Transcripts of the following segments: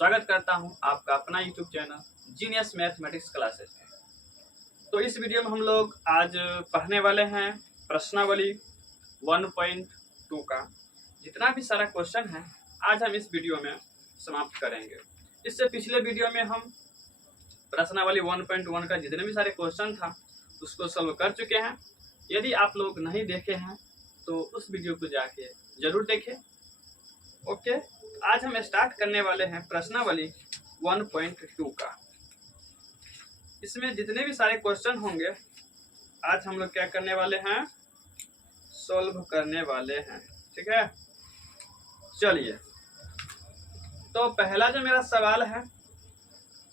स्वागत करता हूं आपका अपना YouTube channel genius mathematics classes में। तो इस वीडियो में हम लोग आज पढ़ने वाले हैं प्रश्नावली 1.2 का जितना भी सारा क्वेश्चन है आज हम इस वीडियो में समाप्त करेंगे। इससे पिछले वीडियो में हम प्रश्नावली 1.1 का जितने भी सारे क्वेश्चन था उसको सॉल्व कर चुके हैं। यदि आप लोग नहीं देखे हैं तो उस वीडियो को जाके जरूर देखें। ओके, आज हम स्टार्ट करने वाले हैं प्रश्नावली 1.2 का। इसमें जितने भी सारे क्वेश्चन होंगे आज हम लोग क्या करने वाले हैं, सॉल्व करने वाले हैं। ठीक है, चलिए तो पहला जो मेरा सवाल है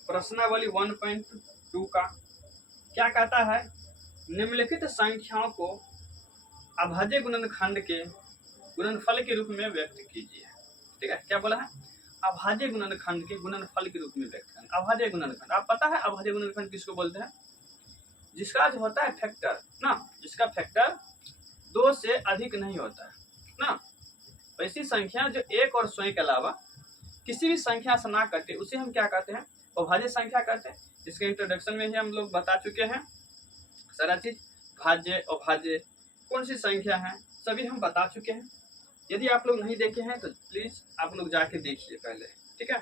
प्रश्नावली 1.2 का क्या कहता है, निम्नलिखित संख्याओं को अभाज्य गुणनखंड के गुणनफल के रूप में व्यक्त कीजिए। ठीक है, क्या बोला है, अभाज्य गुणनखंड के गुणनफल के रूप में व्यक्त करना। अभाज्य गुणनखंड, आप पता है अभाज्य गुणनखंड किसको बोलते हैं, जिसका जो होता है फैक्टर ना, जिसका फैक्टर 2 से अधिक नहीं होता है ना। ऐसी संख्या जो एक और स्वयं के अलावा किसी भी संख्या से ना कटे उसे हम क्या कहते हैं, अभाज्य संख्या कहते हैं। इसके इंट्रोडक्शन में ही हम लोग बता चुके हैं सारा चीज, भाज्य अभाज्य कौन सी संख्या है सभी हम बता चुके हैं। यदि आप लोग नहीं देखे हैं तो प्लीज आप लोग जाके देखिए पहले। ठीक है,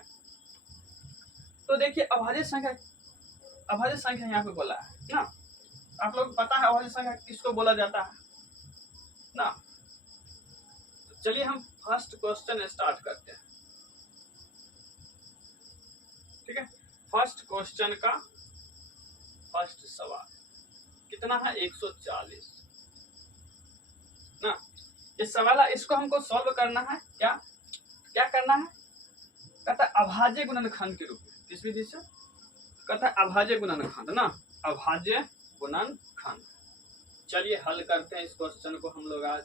तो देखिए अभाज्य संख्या यहाँ पे बोला है ना। आप लोग पता है अभाज्य संख्या किसको बोला जाता है ना। तो चलिए हम फर्स्ट क्वेश्चन स्टार्ट करते हैं। ठीक है, फर्स्ट क्वेश्चन का फर्स्ट सवाल कितना है, 140 ना। ये सवाल है, इसको हमको सॉल्व करना है। क्या क्या करना है, कहता है अभाज्य गुणनखंड के रूप में। किस विधि से कहता है, अभाज्य गुणनखंड ना, अभाज्य गुणनखंड। चलिए हल करते हैं इस क्वेश्चन को हम लोग आज।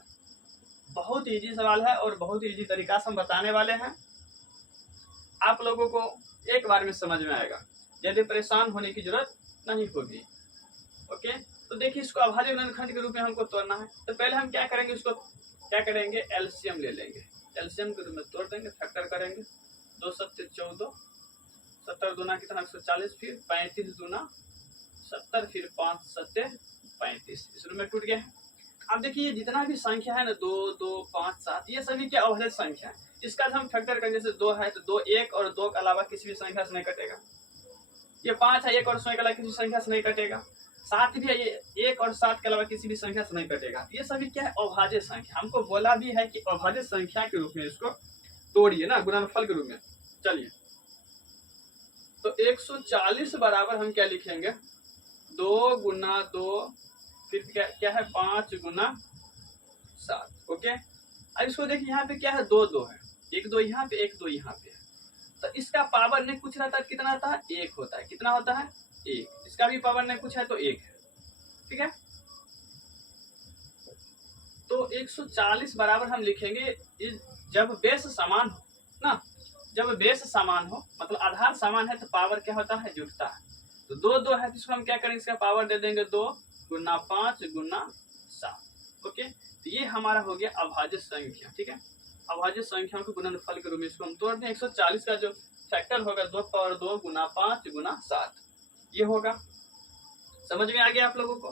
बहुत इजी सवाल है और बहुत इजी तरीका से हम बताने वाले हैं। आप लोगों को एक बार में समझ में आएगा, यदि परेशान होने की जरूरत नहीं होगी। ओके, तो देखिए इसको अभाज्य गुणनखंड के रूप में हमको तोड़ना है। तो पहले हम क्या करेंगे, उसको क्या करेंगे, एलसीएम ले लेंगे। एलसीएम के रूप में तोड़ देंगे, फैक्टर करेंगे। 2 सत्ते 14, 70 दूना कितना 140, फिर 35 दूना 70, फिर 5 सत्ते 35। इस रूप में टूट गया है। अब देखिए जितना भी संख्या है ना, 2, 2, 5, 7, ये सभी क्या अभाज्य संख्या है। इसका हम फैक्टर करेंगे, जैसे 2 है तो 2 1 और 2 के अलावा किसी भी संख्या से नहीं कटेगा। ये 5 है, 1 और 100 के अलावा किसी संख्या से नहीं कटेगा। 7 भी है, ये 1 और 7 के अलावा किसी भी संख्या से नहीं कटेगा। ये सभी क्या है, अभाज्य संख्या। हमको बोला भी है कि अभाज्य संख्या के रूप में इसको तोड़िए ना, गुणनफल के रूप में। चलिए तो 140 बराबर हम क्या लिखेंगे, 2 गुना 2, फिर क्या है 5 गुना 7। ओके, अब इसको देखिए यहाँ पे क्या है, 2 2 है, 1 2 यहाँ पे, 1 2 यहाँ पे। तो इसका पावर ने कुछ रहता है, कितना रहता है, 1 होता है। कितना होता है, 1। इसका भी पावर ने कुछ है तो 1 है। ठीक है, तो 140 बराबर हम लिखेंगे, जब बेस समान हो ना, जब बेस समान हो मतलब आधार समान है तो पावर क्या होता है, जुटता है। तो 2 2 है तो इसको हम क्या करेंगे, इसका पावर दे देंगे 2 गुना 5 गुना 7। ओके, तो ये हमारा हो गया अभाज्य संख्या। ठीक है, अभाज्य संख्याओं के गुणनफल के रूप में इसको हम तोड़ दें। 140 का जो फैक्टर होगा 2 पावर 2 गुना 5 गुना 7, ये होगा। समझ में आ गया आप लोगों को।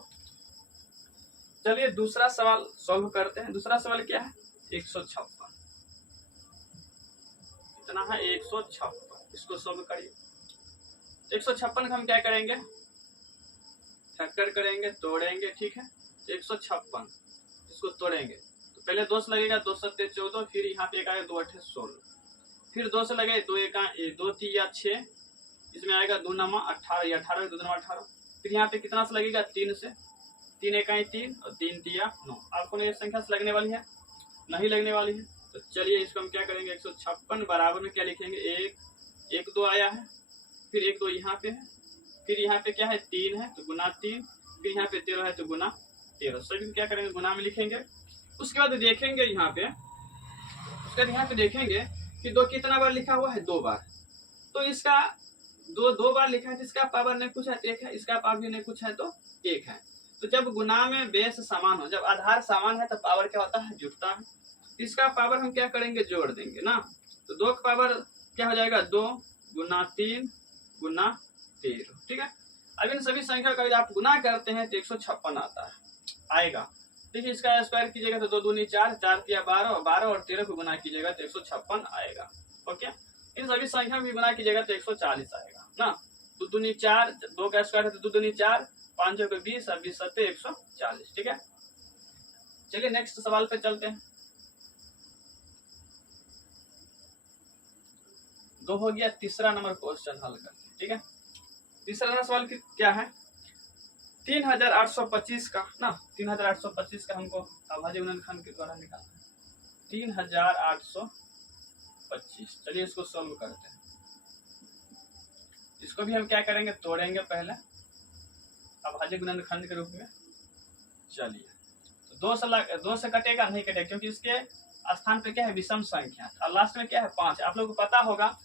चलिए दूसरा सवाल सॉल्व करते हैं। दूसरा सवाल क्या है, 156 कितना है, 156। इसको सॉल्व करिए। 156 का हम क्या करेंगे, फैक्टर करेंगे, तोड़ेंगे। ठीक है, 156 इसको तोड़ेंगे तो पहले 2 से लगेगा, 2 सत्ते 14, फिर यहाँ पे 1 आएगा, 2 8 16, फिर 2 से लगे, 2 1 2 3 या 6, इसमें आएगा 2 नमा 18 या 18 2 नमा 18। फिर यहाँ पे कितना से लगेगा, 3 से, 3 1 3 और 3 3 9। आपको ये संख्या से लगने वाली है, नहीं लगने वाली है। तो चलिए इसको हम क्या करेंगे, 156 बराबर में क्या लिखेंगे, 1 2 आया है, फिर 1 2 यहाँ पे है, फिर यहाँ पे क्या है 3 है तो गुना 3, फिर यहाँ पे 13 है तो गुना 13। सभी क्या करेंगे, गुना में लिखेंगे। उसके बाद देखेंगे यहाँ पे, उसके बाद यहाँ पे देखेंगे कि 2 कितना बार लिखा हुआ है, 2 बार। तो इसका 2 बार लिखा है तो इसका पावर नहीं कुछ है तो 1 है, इसका पावर भी नहीं कुछ है तो 1 है। तो जब गुना में बेस समान हो, जब आधार समान है तो पावर क्या होता है, जुटता है। इसका पावर हम क्या करेंगे, जोड़ देंगे ना। तो 2 का पावर क्या हो जाएगा, 2 गुना 3 गुना 13, ठीक है। अब इन सभी संख्या का यदि आप गुना करते हैं तो 156 आता है, आएगा। देखिए इसका स्क्वायर कीजिएगा तो 2 दूनी 4, 4 तिया 12, 12 और 13 को गुना कीजिएगा तो 156 आएगा। ओके, इन सभी संख्या भी गुना कीजिएगा तो 140 आएगा ना। 2 दूनी 4, 2 का स्क्वायर है तो 2 दूनी 4, 5 को 20 और 20 सत्ते 140, ठीक है। चलिए नेक्स्ट सवाल पे चलते हैं। 2 हो गया, तीसरा नंबर क्वेश्चन हल करते हैं, ठीक है। तीसरा नंबर सवाल क्या है, 3825 का ना, 3825 का हमको अभाज्य गुणनखंड के द्वारा निकालना है। 3825, चलिए इसको सॉल्व करते हैं। इसको भी हम क्या करेंगे, तोड़ेंगे पहले अभाज्य गुणनखंड के रूप में। चलिए तो 2 से कटेगा, नहीं कटेगा, क्योंकि इसके स्थान पे क्या है, विषम संख्या, और लास्ट में क्या है 5। आप लोगों को पता होगा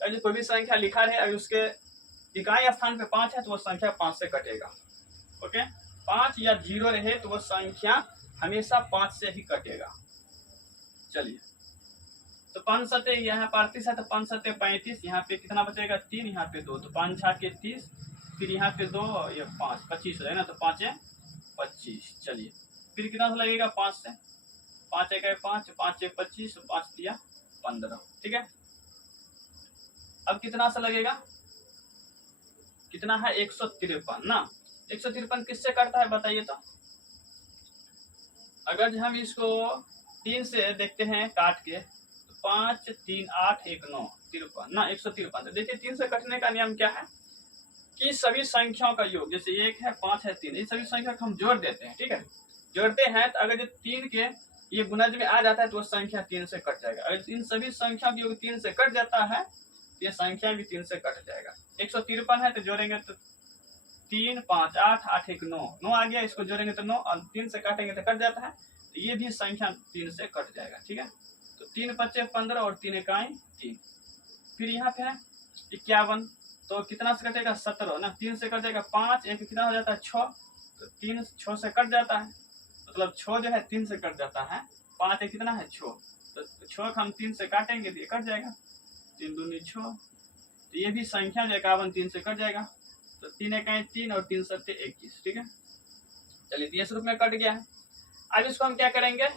जो कोई भी संख्या लिखा रहे अगर उसके इकाई स्थान पे 5 है तो वो संख्या 5 से कटेगा। ओके, 5 या 0 रहे तो वो संख्या हमेशा 5 से ही कटेगा। चलिए तो 5 सत्ते यहाँ 35 है तो 5 सत्ते 35, यहाँ पे कितना बचेगा 3, यहाँ पे 2, तो 5 छा के 30, फिर यहाँ पे 2, ये 5, 25 हो जाएगा ना, तो 5 है 25। चलिए फिर कितना लगेगा 5 से, 5 एक 5, 5 एक 25, 5 दिया 15, ठीक है। अब कितना सा लगेगा, कितना है 153 ना। 153 किससे कटता है बताइए तो। अगर हम इसको 3 से देखते हैं काट के तो 5 3 8 1 9 53 ना, 153। तो देखिए 3 से कटने का नियम क्या है कि सभी संख्याओं का योग, जैसे 1 है 5 है 3, ये सभी संख्या को हम जोड़ देते हैं, ठीक है। जोड़ते हैं तो अगर 3 के ये गुणज में आ जाता है तो वो संख्या 3 से कट जाएगा। अगर इन सभी संख्या का योग 3 से कट जाता है तो ये संख्या भी 3 से कट जाएगा। 153 है तो जोड़ेंगे तो 3 5 8 8 1 9, 9 आ गया, इसको जोड़ेंगे तो 9, और 3 से काटेंगे तो कट जाता है, तो ये भी संख्या 3 से कट जाएगा, ठीक है। तो 3 5 15 और 3 इकाई 3। फिर यहाँ पे है 51, तो कितना से कटेगा 17 ना, 3 से कट जाएगा 5, एक कितना हो जाता है 6, तो 3 6 से कट जाता है, मतलब 6 जो है 3 से कट जाता है, 5 एक कितना है 6, तो 6 हम 3 से काटेंगे तो ये कट जाएगा, 3 दूनी 6, तो ये भी संख्या जो 51 3 से कट जाएगा, तो 3 इकाई 3 और 3 सत्ते 21, ठीक है। चलिए 30 रूप में कट गया है। अब इसको हम क्या करेंगे,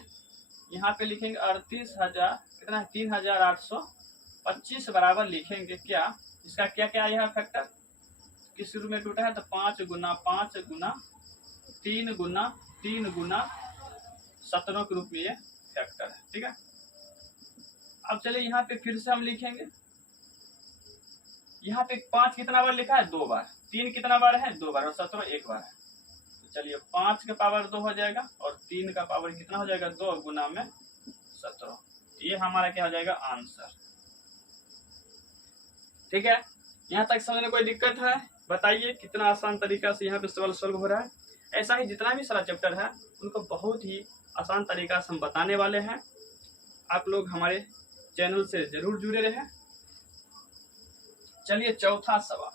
यहाँ पे लिखेंगे 38,000, कितना है 3,825 बराबर लिखेंगे क्या, इसका क्या क्या आया फैक्टर, किस रूप में टूटा है तो 5 गुना 5 गुना 3 गुना 3 गुना 17 के रूप में ये फैक्टर है, ठीक है। अब चलिए यहाँ पे फिर से हम लिखेंगे, यहाँ पे 5 कितना बार लिखा है 2 बार, 3 कितना बार है 2 बार, और 17 1 बार है। तो चलिए 5 का पावर 2 हो जाएगा और 3 का पावर कितना हो जाएगा 2 गुना में 17, ये हमारा क्या हो जाएगा आंसर, ठीक है। यहाँ तक समझने कोई दिक्कत है बताइए, कितना आसान तरीका से यहाँ पे सवाल सॉल्व हो रहा है। ऐसा ही जितना भी सारा चैप्टर है उनको बहुत ही आसान तरीका से हम बताने वाले हैं, आप लोग हमारे चैनल से जरूर जुड़े रहें। चलिए चौथा सवाल,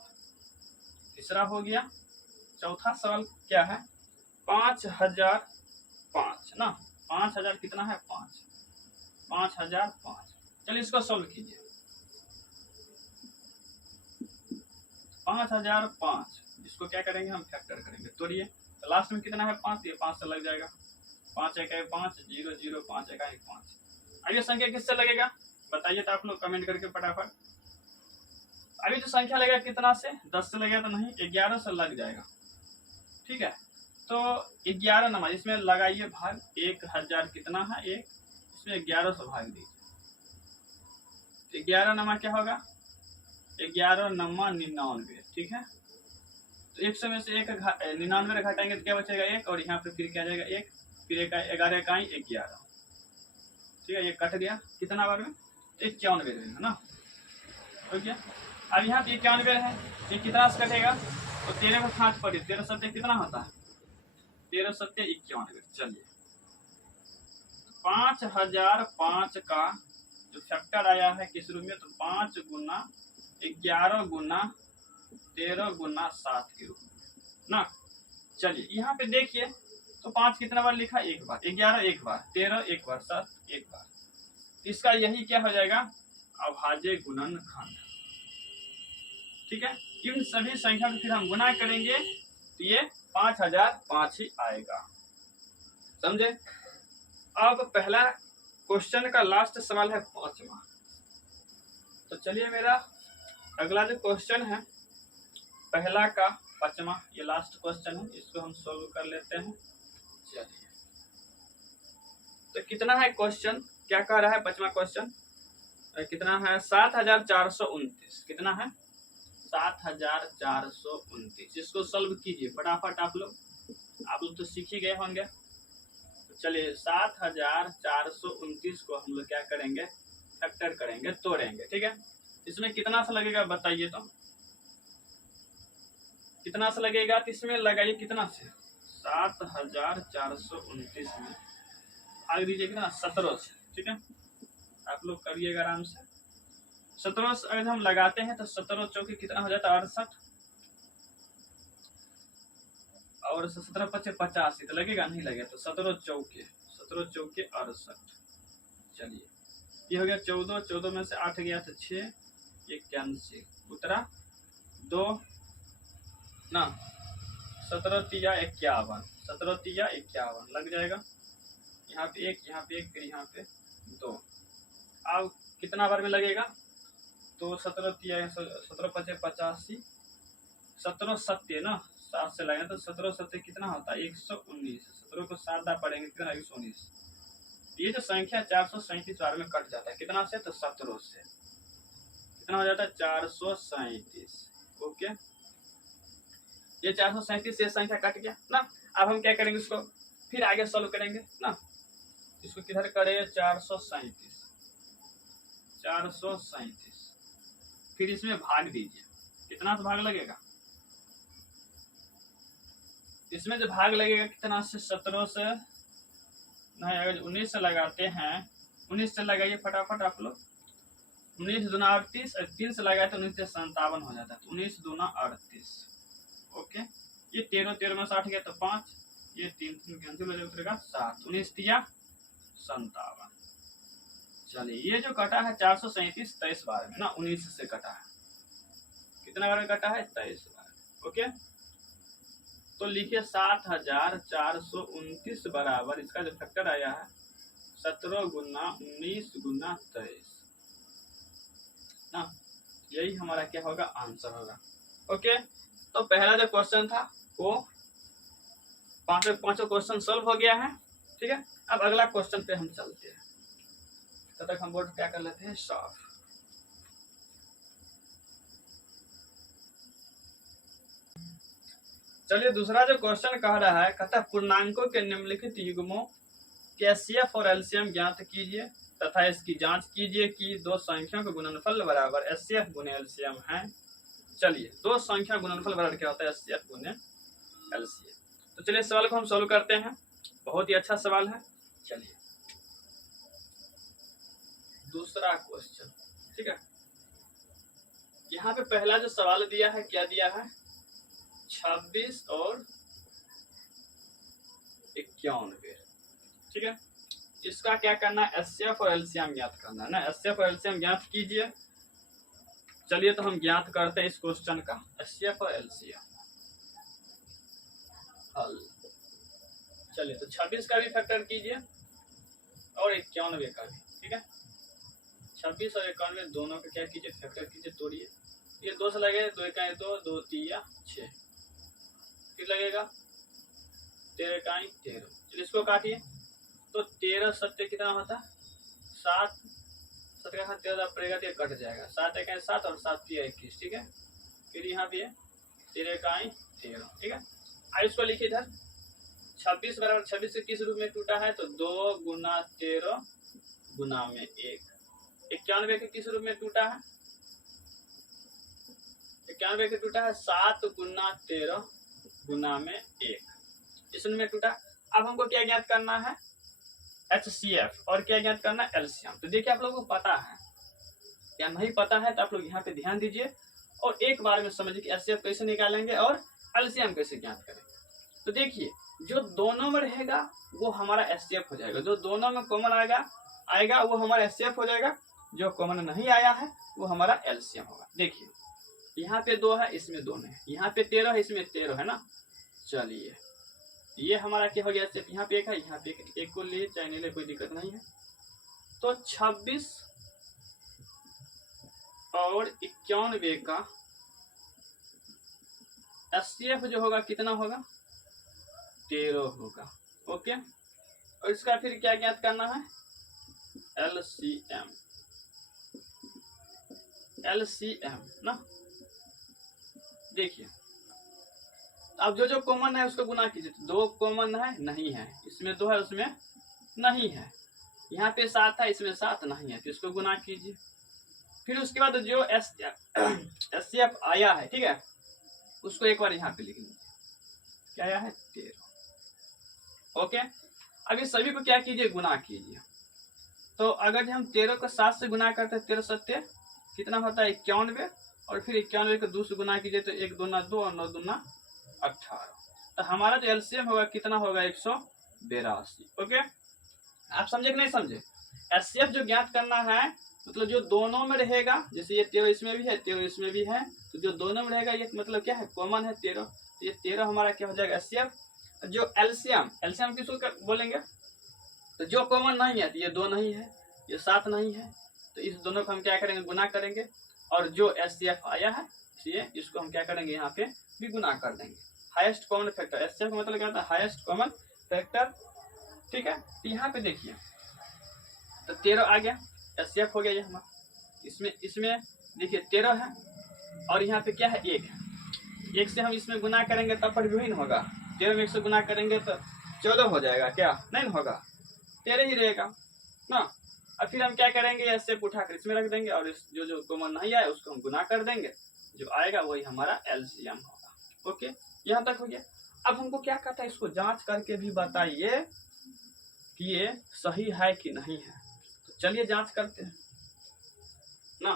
तीसरा हो गया, चौथा सवाल क्या है 5005 ना, 5000 कितना है 5, 5005। चलिए इसको सॉल्व कीजिए। 5005 इसको क्या करेंगे हम फैक्टर करेंगे, तोड़िए, तो लास्ट में कितना है 5, ये 5 से लग जाएगा, 5 एक 5 0 0 5 एक 5। अब ये संख्या किससे लगेगा बताइए तो आप लोग कमेंट करके फटाफट। अभी जो संख्या लगेगा कितना से, 10 से लगेगा तो नहीं, 11 से लग जाएगा, ठीक है। तो 11 नंबर इसमें लगाइए भाग, 1000 कितना है 1, इसमें 11 से भाग दीजिए, 11 नंबर क्या होगा 11 नंबर 99, ठीक है। तो 100 में से 99 घटाएंगे तो क्या बचेगा 1, और यहाँ पे फिर क्या जाएगा 1, फिर 11 इकाई 11, ठीक है। ये कट गया कितना बार में 91 में ना, हो गया। अब यहाँ पे 91 है, ये कितना से कटेगा तो 13 को 5 पड़ी, 13 सत्ते कितना होता है 13 सत्ते 91। चलिए 5005 का जो फैक्टर आया है किस रूप में, तो 5 गुना 11 गुना 13 गुना 7 के रूप में ना। चलिए यहाँ पे देखिए तो 5 कितना बार लिखा, 1 बार, 11 1 बार, 13 1 बार, 7 1 बार, इसका यही क्या हो जाएगा अभाज्य गुणनखंड, ठीक है। इन सभी संख्या को फिर हम गुना करेंगे तो ये 5005 ही आएगा, समझे। अब पहला क्वेश्चन का लास्ट सवाल है 5वां। तो चलिए मेरा अगला जो क्वेश्चन है पहला का 5वां, ये लास्ट क्वेश्चन है, इसको हम सोल्व कर लेते हैं। चलिए तो कितना है क्वेश्चन, क्या कह रहा है 5वां क्वेश्चन कितना है 7429, कितना है 7429। इसको सॉल्व कीजिए फटाफट, आप लोग तो सीख ही गए होंगे। चलिए 7429 को हम लोग क्या करेंगे, फैक्टर करेंगे, तोड़ेंगे, ठीक है। इसमें कितना सा लगेगा बताइए, तो कितना सा लगेगा, तो इसमें लगाइए कितना से 7429 में भाग दीजिए कितना 17 से, ठीक है। आप लोग करिएगा आराम से। 17 से अगर हम लगाते हैं तो 17 चौके कितना हो जाता है 68, और 17 पचे 85 तो लगेगा, नहीं लगेगा, तो 17 चौके 68। चलिए ये हो गया 14, 14 में से 8 गया तो 6, ये कैंसिल, उतरा 2 ना, 17 तिया 51, 17 तिया 51 लग जाएगा। यहाँ पे 1, यहाँ पे 1, फिर यहाँ पे 2। अब कितना बार में लगेगा, तो 17 तिया 17 पचे 85, 17 सत्य ना 7 से लगेगा, तो 17 सत्य कितना होता है 119, 17 को 7 दार पड़ेंगे कितना 119। ये जो संख्या 437 बार में कट जाता है, कितना से, तो 17 से कितना हो जाता है 437। ओके, ये 437 से संख्या कट गया ना। अब हम क्या करेंगे, इसको फिर आगे सॉल्व करेंगे ना। इसको किधर करे 437, फिर इसमें भाग दीजिए, कितना से भाग लगेगा, इसमें जो भाग लगेगा कितना से 17 से नहीं, अगर 19 से लगाते हैं, 19 से लगाइए फटाफट आप लोग, 19 दूना 38, 3 से लगाए तो 19 से 57 हो जाता है, तो 19 दूना 38। ओके, ये 13 में 60 गया तो 5, ये 3 कैंसिल हो जाएगा, उतरेगा 7, 19 तिया 57। चलिए ये जो कटा है 437 23 बार में ना, 19 से कटा है, कितना बार में कटा है 23 बार। ओके, तो लिखिए 7429 बराबर इसका जो फैक्टर आया है 17 गुना 19 गुना 23 ना, यही हमारा क्या होगा, आंसर होगा। ओके, तो पहला जो क्वेश्चन था वो पांचों क्वेश्चन सॉल्व हो गया है, ठीक है। अब अगला क्वेश्चन पे हम चलते हैं, तब तक हम बोर्ड क्या कर लेते हैं साफ। चलिए दूसरा जो क्वेश्चन कह रहा है, कहता है पूर्णांकों के निम्नलिखित युग्मों के एचसीएफ और एलसीएम ज्ञात कीजिए तथा इसकी जांच कीजिए कि दो संख्याओं के गुणनफल बराबर एचसीएफ गुने एलसीएम है। चलिए दो संख्या गुणनफल बराबर क्या होता है, एचसीएफ गुने एलसीएम। तो चलिए सवाल को हम सॉल्व करते हैं, बहुत ही अच्छा सवाल है। चलिए दूसरा क्वेश्चन, ठीक है। यहाँ पे पहला जो सवाल दिया है, क्या दिया है 26 और 91, ठीक है। इसका क्या करना है, एचसीएफ और एलसीएम ज्ञात करना है ना, एचसीएफ और एलसीएम ज्ञात कीजिए। चलिए तो हम ज्ञात करते हैं इस क्वेश्चन का एचसीएफ और एलसीएम हल। चलिए तो 26 का भी फैक्टर कीजिए और 91 का भी, ठीक है। 26 और 91 दोनों का क्या कीजिए, फैक्टर कीजिए, तोड़िए। ये 2 से लगे, 2 का 2, 2 तिया 6, फिर लगेगा 13 का 13। चलिए इसको काटिए, तो 13 सत्य कितना होता है 7, 7 का 13 पड़ेगा तो कट जाएगा, 7 एक 7 और 7 तिया 21, ठीक है। फिर यहाँ पे 13 का 13, ठीक है। अब इसको लिखिए इधर 26 बराबर 26 से किस रूप में टूटा है, तो 2 गुना 13 गुना में 1। 91 के किस रूप में टूटा है, 91 के टूटा है 7 गुना 13 गुना में 1, इस रूप में टूटा। अब हमको क्या ज्ञात करना है, एचसीएफ, और क्या ज्ञात करना है, एलसीएम। तो देखिए आप लोगों को पता है या नहीं पता है, तो आप लोग यहाँ पे ध्यान दीजिए और एक बार में समझिए कि एचसीएफ कैसे निकालेंगे और एलसीएम कैसे ज्ञात करेंगे। तो देखिए जो दोनों में रहेगा वो हमारा एचसीएफ हो जाएगा, जो दोनों में कॉमन आएगा वो हमारा एचसीएफ हो जाएगा, जो कॉमन नहीं आया है वो हमारा एलसीएम होगा। देखिए यहाँ पे 2 है, इसमें 2 नहीं, यहाँ पे 13 है, इसमें 13 है ना। चलिए ये हमारा क्या हो गया, सिर्फ यहाँ पे 1 है, यहाँ पे 1 को लिए चाहे नहीं ले कोई दिक्कत नहीं है। तो 26 और 91 का HCF जो होगा कितना होगा, 13 होगा। ओके, और इसका फिर क्या ज्ञात करना है, LCM ना। देखिए अब जो कॉमन है उसको गुना कीजिए। 2 कॉमन है, नहीं है, इसमें 2 है, उसमें नहीं है, यहाँ पे 7 है, इसमें 7 नहीं है, तो इसको गुना कीजिए। फिर उसके बाद जो HCF आया है, ठीक है, उसको एक बार यहाँ पे लिख लीजिए, क्या आया है, 13। ओके, अभी सभी को क्या कीजिए, गुना कीजिए। तो अगर हम 13 को 7 से गुना करते हैं, 13 सत्य कितना होता है, 91, और फिर 91 को 2 से गुना कीजिए तो 1 दूना 2 और 9 दूना 18। तो हमारा जो LCM होगा कितना होगा, 182। ओके, आप समझे कि नहीं समझे। HCF जो ज्ञात करना है, मतलब जो दोनों में रहेगा, जैसे ये 13 इसमें भी है, 13 इसमें भी है, तो जो दोनों में रहेगा ये मतलब क्या है, कॉमन है 13, तो ये 13 हमारा क्या हो जाएगा, HCF। जो LCM किसको बोलेंगे, तो जो कॉमन नहीं है, तो ये 2 नहीं है, ये 7 नहीं है, तो इस दोनों को हम क्या करेंगे, गुना करेंगे, और जो HCF आया है इसलिए इसको हम क्या करेंगे, यहाँ पे भी गुना कर देंगे। हाईएस्ट कॉमन फैक्टर, HCF का मतलब क्या होता है, हाईएस्ट कॉमन फैक्टर। ठीक है, तो यहाँ पे देखिए, तो 13 आ गया, HCF हो गया ये हमारा। इसमें देखिए 13 है, और यहाँ पे क्या है, 1 है। 1 से हम इसमें गुना करेंगे तब पर विभिन्न होगा। 13 में 1 से गुना करेंगे तो 14 हो जाएगा, क्या नहीं होगा, 13 ही रहेगा ना। और फिर हम क्या करेंगे, HCF उठाकर इसमें रख देंगे, और इस जो कॉमन नहीं आया उसको हम गुना कर देंगे, जो आएगा वही हमारा LCM होगा। ओके, यहाँ तक हो गया। अब हमको क्या कहता है, इसको जांच करके भी बताइए कि ये सही है कि नहीं है। तो चलिए जांच करते हैं ना।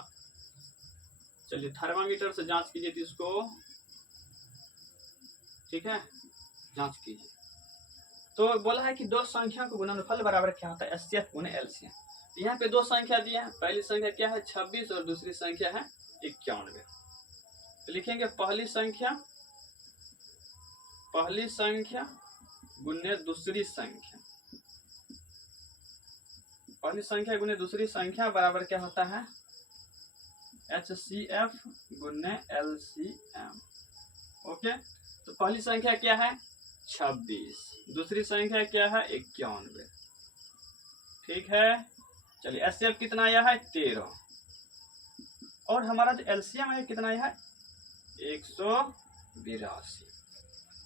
चलिए थर्मामीटर से जांच कीजिए, तो इसको ठीक है, जांच कीजिए। तो बोला है कि 2 संख्या को गुणनफल बराबर क्या होता है, HCF गुने LCM। यहाँ पे 2 संख्या दिया है, पहली संख्या क्या है, 26, और दूसरी संख्या है 91। तो लिखेंगे पहली संख्या गुने दूसरी संख्या, पहली संख्या गुने दूसरी संख्या बराबर क्या होता है, HCF गुने LCM। ओके, तो पहली संख्या क्या है, 26, दूसरी संख्या क्या है, 91। ठीक है, चलिए HCF कितना आया है, 13, और हमारा जो LCM है कितना आया है, 182।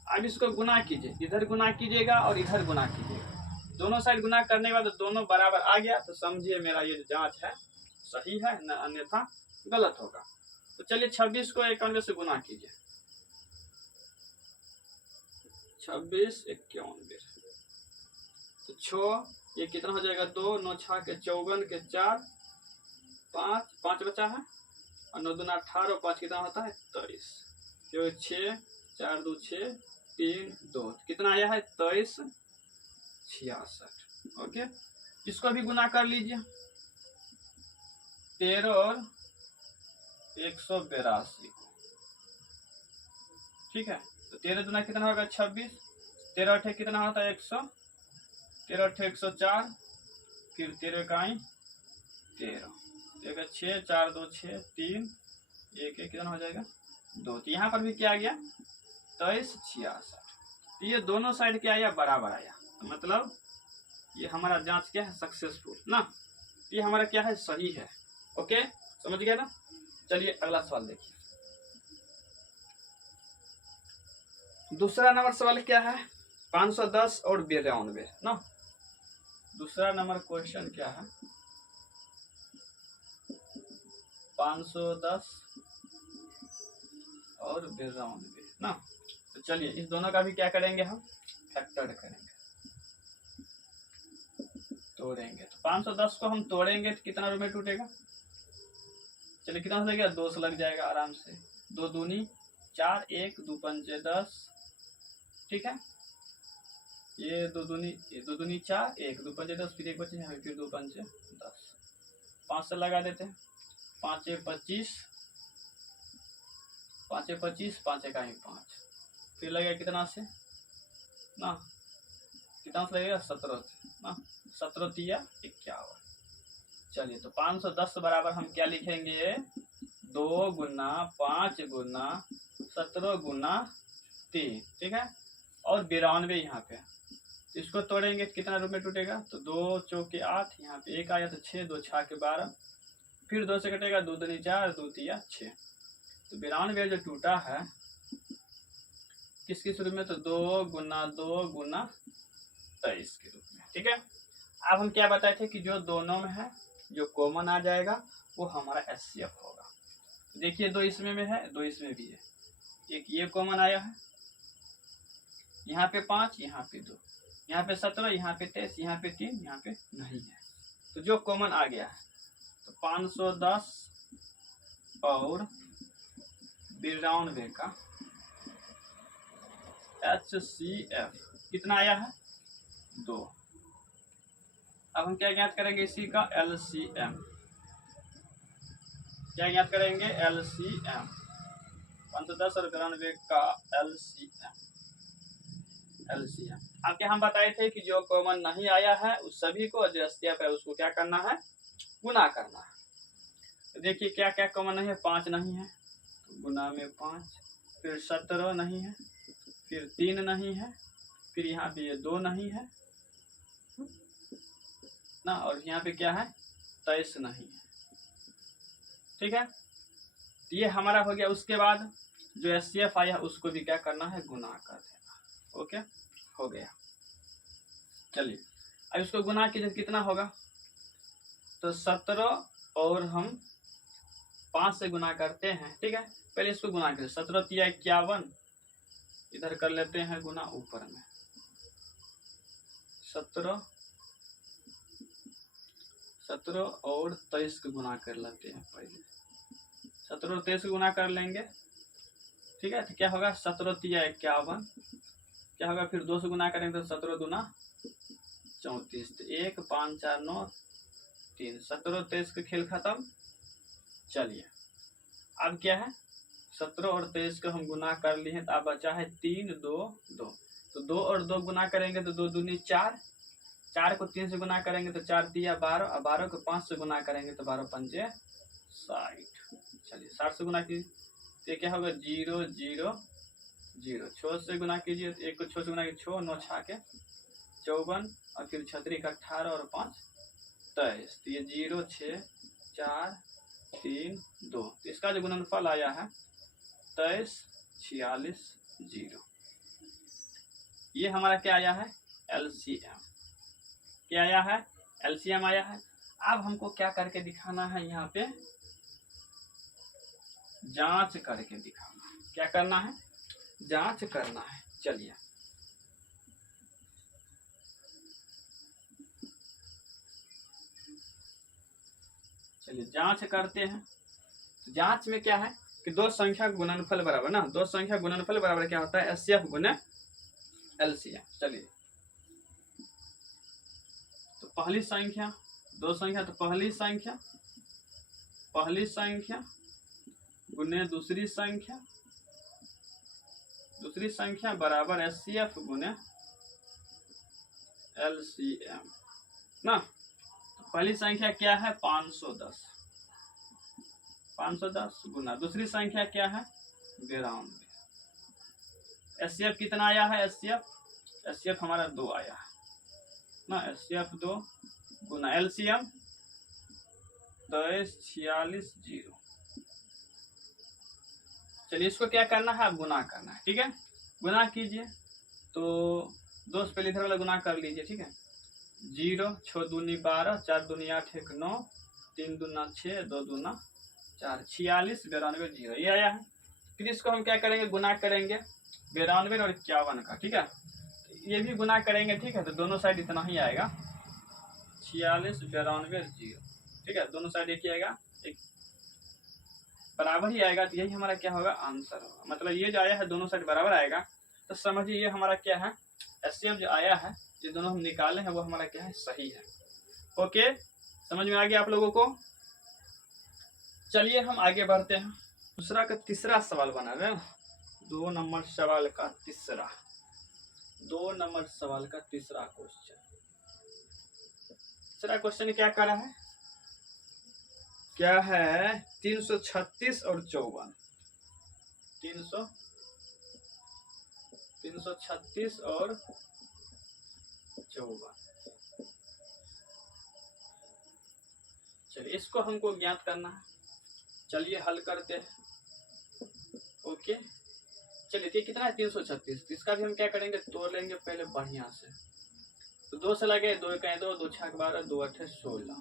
अब इसको गुना कीजिए, इधर गुना कीजिएगा और इधर गुना कीजिएगा, दोनों साइड गुना करने के बाद दोनों बराबर आ गया, तो समझिए मेरा ये जांच है सही है, न अन्यथा गलत होगा। तो चलिए 26 को 91 से गुना कीजिए, 26 91, तो 6 ये कितना हो जाएगा, 2 9 6 के 54 के 4 5 बचा है, और 9 दूना 18 और 5 कितना होता है, 23, तो 6 4 2 6 3 2, कितना आया है, 23 66। ओके, इसको भी गुना कर लीजिए, 13 और 182 को। ठीक है, तो 13 दूना कितना होगा, 26, 13 अठे कितना होता है, 100, 13 अठे 104, फिर 13 इकाई 13, 6 4 2 6 3 1 कितना हो जाएगा, 2। तो यहाँ पर भी क्या आ गया, 23 66। तो ये दोनों साइड क्या आया, बराबर आया, तो मतलब ये हमारा जांच क्या है, सक्सेसफुल ना। ये हमारा क्या है, सही है। ओके, समझ गया ना। चलिए अगला सवाल देखिए, दूसरा नंबर सवाल क्या है, 510 और 92 ना। दूसरा नंबर क्वेश्चन क्या है, 510 और 92 ना। तो चलिए इस दोनों का भी क्या करेंगे, हम फैक्टर करेंगे, तोड़ेंगे। तो 510 को हम तोड़ेंगे तो कितना रुपये टूटेगा, चलिए कितना हो जाएगा, 2 लग जाएगा आराम से, 2 दूनी 4, 1 2 पंचे 10। ठीक है, ये 2 दूनी 4, 1 2 पंचे 10, फिर 1 बचे हैं, फिर 2 पंचे 10, 5 से लगा देते हैं, 5 1 25, 5 25, 5 का 5, फिर लगेगा कितना से ना, कितना से लगेगा 17 ना, 17 तिया 51। चलिए तो 510 बराबर हम क्या लिखेंगे, 2 गुना 5 गुना 17 गुना 3, ठीक है, और 92 यहाँ पे। तो इसको तोड़ेंगे कितना रूप में टूटेगा, तो 2 चौके 8, यहाँ पे 1 आया तो 6, 2 6 के 12, फिर 2 से कटेगा, 2 दूनी 4, 2 तिया 6। तो 92 जो टूटा है किसके रूप में, तो 2 गुना 23 के रूप में, ठीक है। अब हम क्या बताए थे कि जो दोनों में है जो कॉमन आ जाएगा वो हमारा एचसीएफ होगा। देखिए 2 इसमें में है, 2 इसमें भी है, एक ये कॉमन आया है, यहाँ पे 5, यहाँ पे 2, यहाँ पे 17, यहाँ पे 23, यहाँ पे 3, यहाँ पे नहीं है, तो जो कॉमन आ गया है तो 510 और 92 का HCF कितना आया है, 2। अब हम क्या ज्ञात करेंगे, इसी का LCM, क्या ज्ञात करेंगे, LCM, 510 और 92 का LCM। अब क्या हम बताए थे कि जो कॉमन नहीं आया है उस सभी को जो एचसीएफ है उसको क्या करना है, गुना करना है। तो देखिए क्या क्या कॉमन नहीं है, 5 नहीं है तो गुना में 5, फिर 17 नहीं है, फिर 3 नहीं है, फिर यहाँ पे ये 2 नहीं है ना, और यहाँ पे क्या है 23 नहीं है, ठीक है। ये हमारा हो गया। उसके बाद जो एचसीएफ आया उसको भी क्या करना है, गुना कर देना। ओके, हो गया। चलिए अब इसको गुना कीजिए, कितना होगा, तो 17 और हम 5 से गुना करते हैं, ठीक है। पहले इसको गुना करें, 17 तिया 51, इधर कर लेते हैं गुना ऊपर में, 17 और 23 को गुना कर लेते हैं, पहले 17 और 23 को गुना कर लेंगे, ठीक है। तो क्या होगा, 17 तिया 51, क्या होगा, फिर 2 से गुना करेंगे तो 17 दूना 34, तो 1 5 4 9 3, 17 और 23 का खेल खत्म। चलिए अब क्या है, 17 और 23 को हम गुना कर लिए हैं, तो अब बचा है 3 2 2, तो 2 और 2 गुना करेंगे तो 2 दूनी 4, 4 को 3 से गुना करेंगे तो 4 तिया 12, और 12 को 5 से गुना करेंगे तो 12 पंजे 60। चलिए 60 से गुना कीजिए तो ये क्या होगा, 0 0 0, 6 से गुना कीजिए तो 1 को 6 से गुना कीजिए, 6 9 6 के 54, और फिर 36 का 18 और 5 23, तो ये 0 6 4 3 2, तो इसका जो गुणनफल आया है 23 46 0। ये हमारा क्या आया है, LCM, क्या आया है, LCM आया है। अब हमको क्या करके दिखाना है, यहाँ पे जांच करके दिखाना है। क्या करना है, जांच करना है। चलिए जांच करते हैं। जांच में क्या है कि 2 संख्या गुणनफल बराबर ना, 2 संख्या गुणनफल बराबर क्या होता है, एचसीएफ गुने LCM। चलिए तो पहली संख्या 2 संख्या, तो पहली संख्या गुने दूसरी संख्या बराबर एचसीएफ गुने LCM ना। तो पहली संख्या क्या है, 510 गुना दूसरी संख्या क्या है, 92। एचसीएफ कितना आया है, एचसीएफ हमारा 2 आया है ना, एचसीएफ 2 गुना LCM 23 46 0। चलिए इसको क्या करना है, अब गुना करना है, ठीक है। गुना कीजिए तो 2 से पहले इधर वाला गुना कर लीजिए, ठीक है। 0 6 दूनी 12, 4 दूनी 8 1 9, 3 दूना 6, 2 दूना 4, 46 92 0, ये आया है। फिर इसको हम क्या करेंगे, गुना करेंगे 92 और 51 का, ठीक है। ये भी गुना करेंगे, ठीक है, तो दोनों साइड इतना ही आएगा, 46 92 0, ठीक है। दोनों साइड एक ही आएगा, एक बराबर ही आएगा, तो यही हमारा क्या होगा, आंसर होगा। मतलब ये जो आया है दोनों साइड बराबर आएगा, तो समझिए ये हमारा क्या है, एचसीएफ जो आया है, जो दोनों हम निकाले हैं वो हमारा क्या है, सही है। ओके, समझ में आ गया आप लोगों को। चलिए हम आगे बढ़ते हैं। दूसरा का तीसरा सवाल बना रहे हो। 2 नंबर सवाल का तीसरा, 2 नंबर सवाल का तीसरा क्वेश्चन। तीसरा क्वेश्चन क्या कर रहा है, क्या है 336 और 54। 336 और 54। चलिए इसको हमको ज्ञात करना है, चलिए हल करते हैं। ओके चलिए ये कितना है 336, इसका भी हम क्या करेंगे, तोड़ लेंगे पहले बढ़िया से। तो 2 से लगे 2 का 2, 2 6 12, 2 8 16,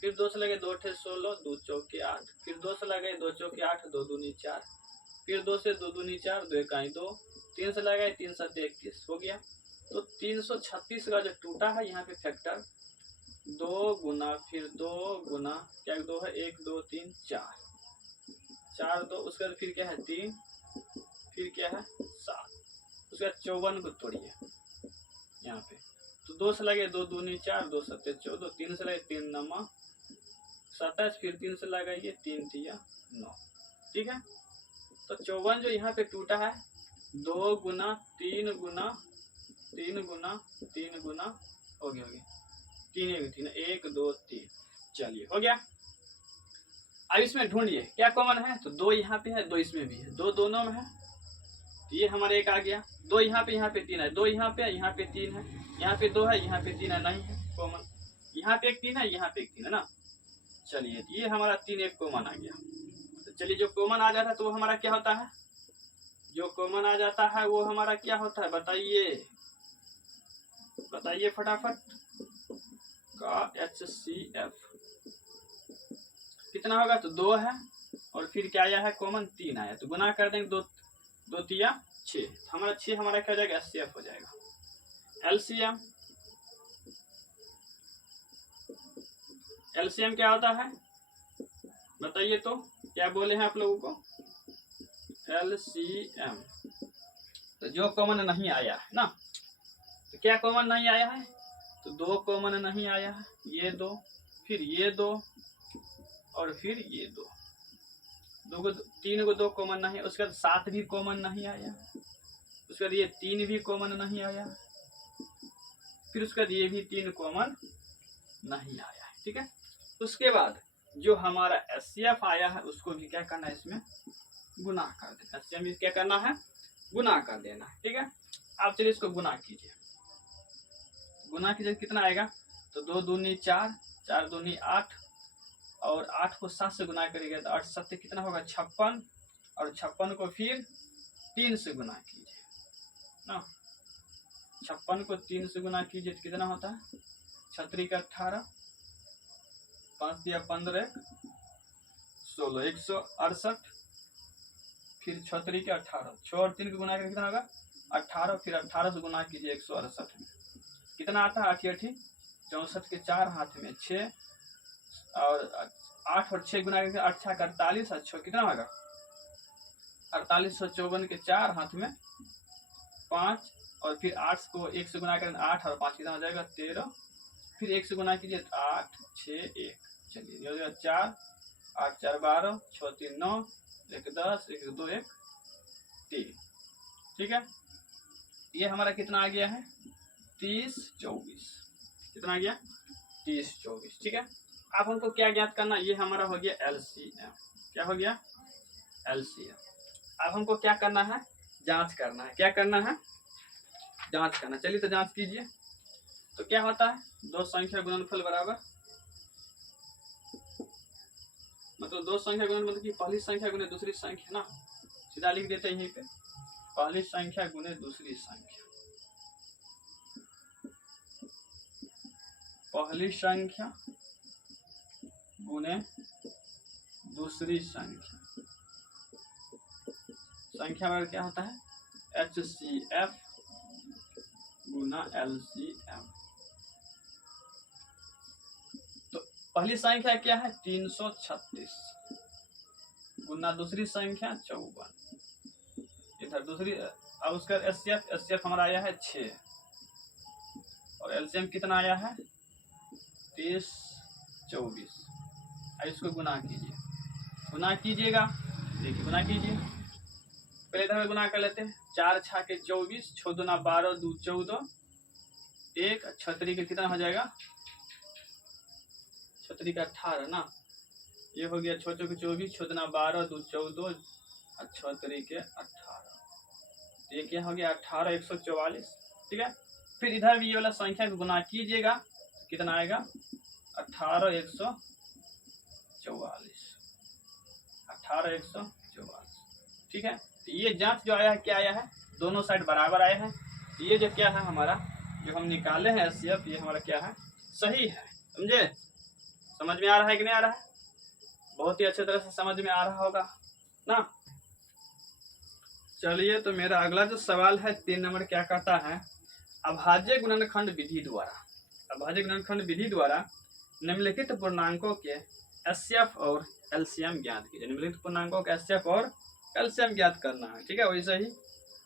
फिर 2 से लगे 2 8 16, 2 चौके 8, फिर 2 से लगे 2 चौके 8, 2 दूनी 4, फिर 2 से 2 दूनी 4, 2 का 2, 3 से लगे 3 7 21 हो गया। तो 336 का जो टूटा है यहाँ पे फैक्टर 2 गुना, फिर 2 गुना क्या 2 है 1 2 3 4, 4 2, उसके बाद फिर क्या है 3, फिर क्या है 7, उसके बाद 54 को तोड़िए यहाँ पे। तो 2 से लगे 2 दूनी 4, 2 7 14, 3 से लगे 3 9 27, फिर 3 से लगाइए 3 3 9। ठीक है, तो 54 जो यहाँ पे टूटा है 2 गुना 3 गुना 3 गुना 3 गुना हो गया 3 1 2 3। चलिए हो गया। अब इसमें ढूंढिए क्या कॉमन है, तो 2 यहाँ पे है 2 इसमें भी है, 2 दोनों में है, तो ये हमारे एक आ गया। 2 यहाँ पे 3 है, 2 यहाँ पे 3 है, यहाँ पे 2 है, यहाँ पे 3 है, नहीं है कॉमन। यहाँ पे 1 3 है, यहाँ पे 1 3 है ना। चलिए ये हमारा 3 1 कॉमन आ गया। तो चलिए जो कॉमन आ जाता है तो वो हमारा क्या होता है, जो कॉमन आ जाता है वो हमारा क्या होता है, बताइए बताइए फटाफट। का HCF कितना होगा, तो 2 है और फिर क्या आया है कॉमन 3 आया, तो गुना कर देंगे 2 2 3 6, हमारा 6 हमारा क्या हो जाएगा HCF हो जाएगा। LCM क्या होता है बताइए, तो क्या बोले हैं आप लोगों को, LCM। तो जो कॉमन नहीं आया है ना, तो क्या कॉमन नहीं आया है, तो 2 कॉमन नहीं आया है, ये 2, फिर ये 2 और फिर ये 2, 3 को 2 कॉमन नहीं, उसके बाद 7 भी कॉमन नहीं आया, उसके बाद ये 3 भी कॉमन नहीं आया, फिर उसके बाद ये भी 3 कॉमन नहीं आया है। ठीक है, उसके बाद जो हमारा HCF आया है उसको भी क्या करना है, इसमें गुना कर देना। HCF में क्या करना है, गुना कर देना। ठीक है, आप चलिए इसको गुना कीजिए, गुना कीजिए कितना आएगा, तो 2 दूनी 4, 4 दूनी 8 और 8 को 7 से गुना करिएगा तो 8 7 कितना होगा 56, और 56 को फिर 3 से गुना कीजिए ना, 56 को 3 से गुना कीजिए तो कितना होता है 6 का 18, 5 दिया 15 16 168, फिर 6 का 18, 6 और 3 को गुना करके कितना होगा 18, फिर 18 से गुना कीजिए 168 में कितना आता है 8 8 64 के 4 हाथ में 6 और 8 और 6 गुना करके 8 6 48 और 6 कितना होगा 4854 के 4 हाथ में 5, और फिर 8 को 1 से गुना करें 8 और 5 कितना हो जाएगा 13, फिर 1 से गुना कीजिए 8 6 1। चलिए ये हो जाएगा 4 8 4 12 6 3 9 1 10 1 2 1 3। ठीक है, ये हमारा कितना आ गया है 30 24, कितना आ गया 30 24। ठीक है, अब हमको क्या ज्ञात करना, ये हमारा हो गया LCM। क्या हो गया LCM। अब हमको क्या करना है, जांच करना है। क्या करना है, जांच करना। चलिए तो जांच कीजिए। तो क्या होता है 2 संख्या गुणनफल बराबर, मतलब 2 संख्या गुणन मतलब कि पहली संख्या गुने दूसरी संख्या ना, सीधा लिख देते हैं यहीं पे, पहली संख्या गुने दूसरी संख्या, पहली संख्या गुने दूसरी संख्या, संख्या बराबर क्या होता है HCF गुना LCM। तो पहली संख्या क्या है 336 गुना दूसरी संख्या 54, इधर दूसरी, अब उसका HCF हमारा आया है 6 और LCM कितना आया है 30 24। इसको गुना कीजिए, गुना कीजिएगा देखिए गुना कीजिए, पहले इधर गुना कर लेते हैं। 4 छा के 24, 6 दूना 12, 2 14, 1 छतरी के कितना हो जाएगा, छतरी का 18 ना, ये हो गया 6 के 24, 6 दूना 12, 2 14, 6 के 18, ये क्या हो गया 18 144, ठीक है। फिर इधर भी ये वाला संख्या को गुना कीजिएगा, कितना आएगा 18 144, 18 144, ठीक है। तो ये जांच जो आया है क्या आया है, दोनों साइड बराबर आए हैं। ये जो क्या है हमारा, जो हम निकाले हैं एचसीएफ, ये हमारा क्या है, सही है। समझे, समझ में आ रहा है कि नहीं आ रहा है, बहुत ही अच्छे तरह से समझ में आ रहा होगा ना। चलिए, तो मेरा अगला जो सवाल है 3 नंबर क्या कहता है, अभाज्य गुणनखंड विधि द्वारा, अभाज्य गुणनखंड विधि द्वारा निम्नलिखित पूर्णांकों के एचसीएफ और एलसीएम ज्ञात कीजिए। निम्नलिखित पूर्णांकों के एचसीएफ और एलसीएम ज्ञात करना है, ठीक है। वैसे ही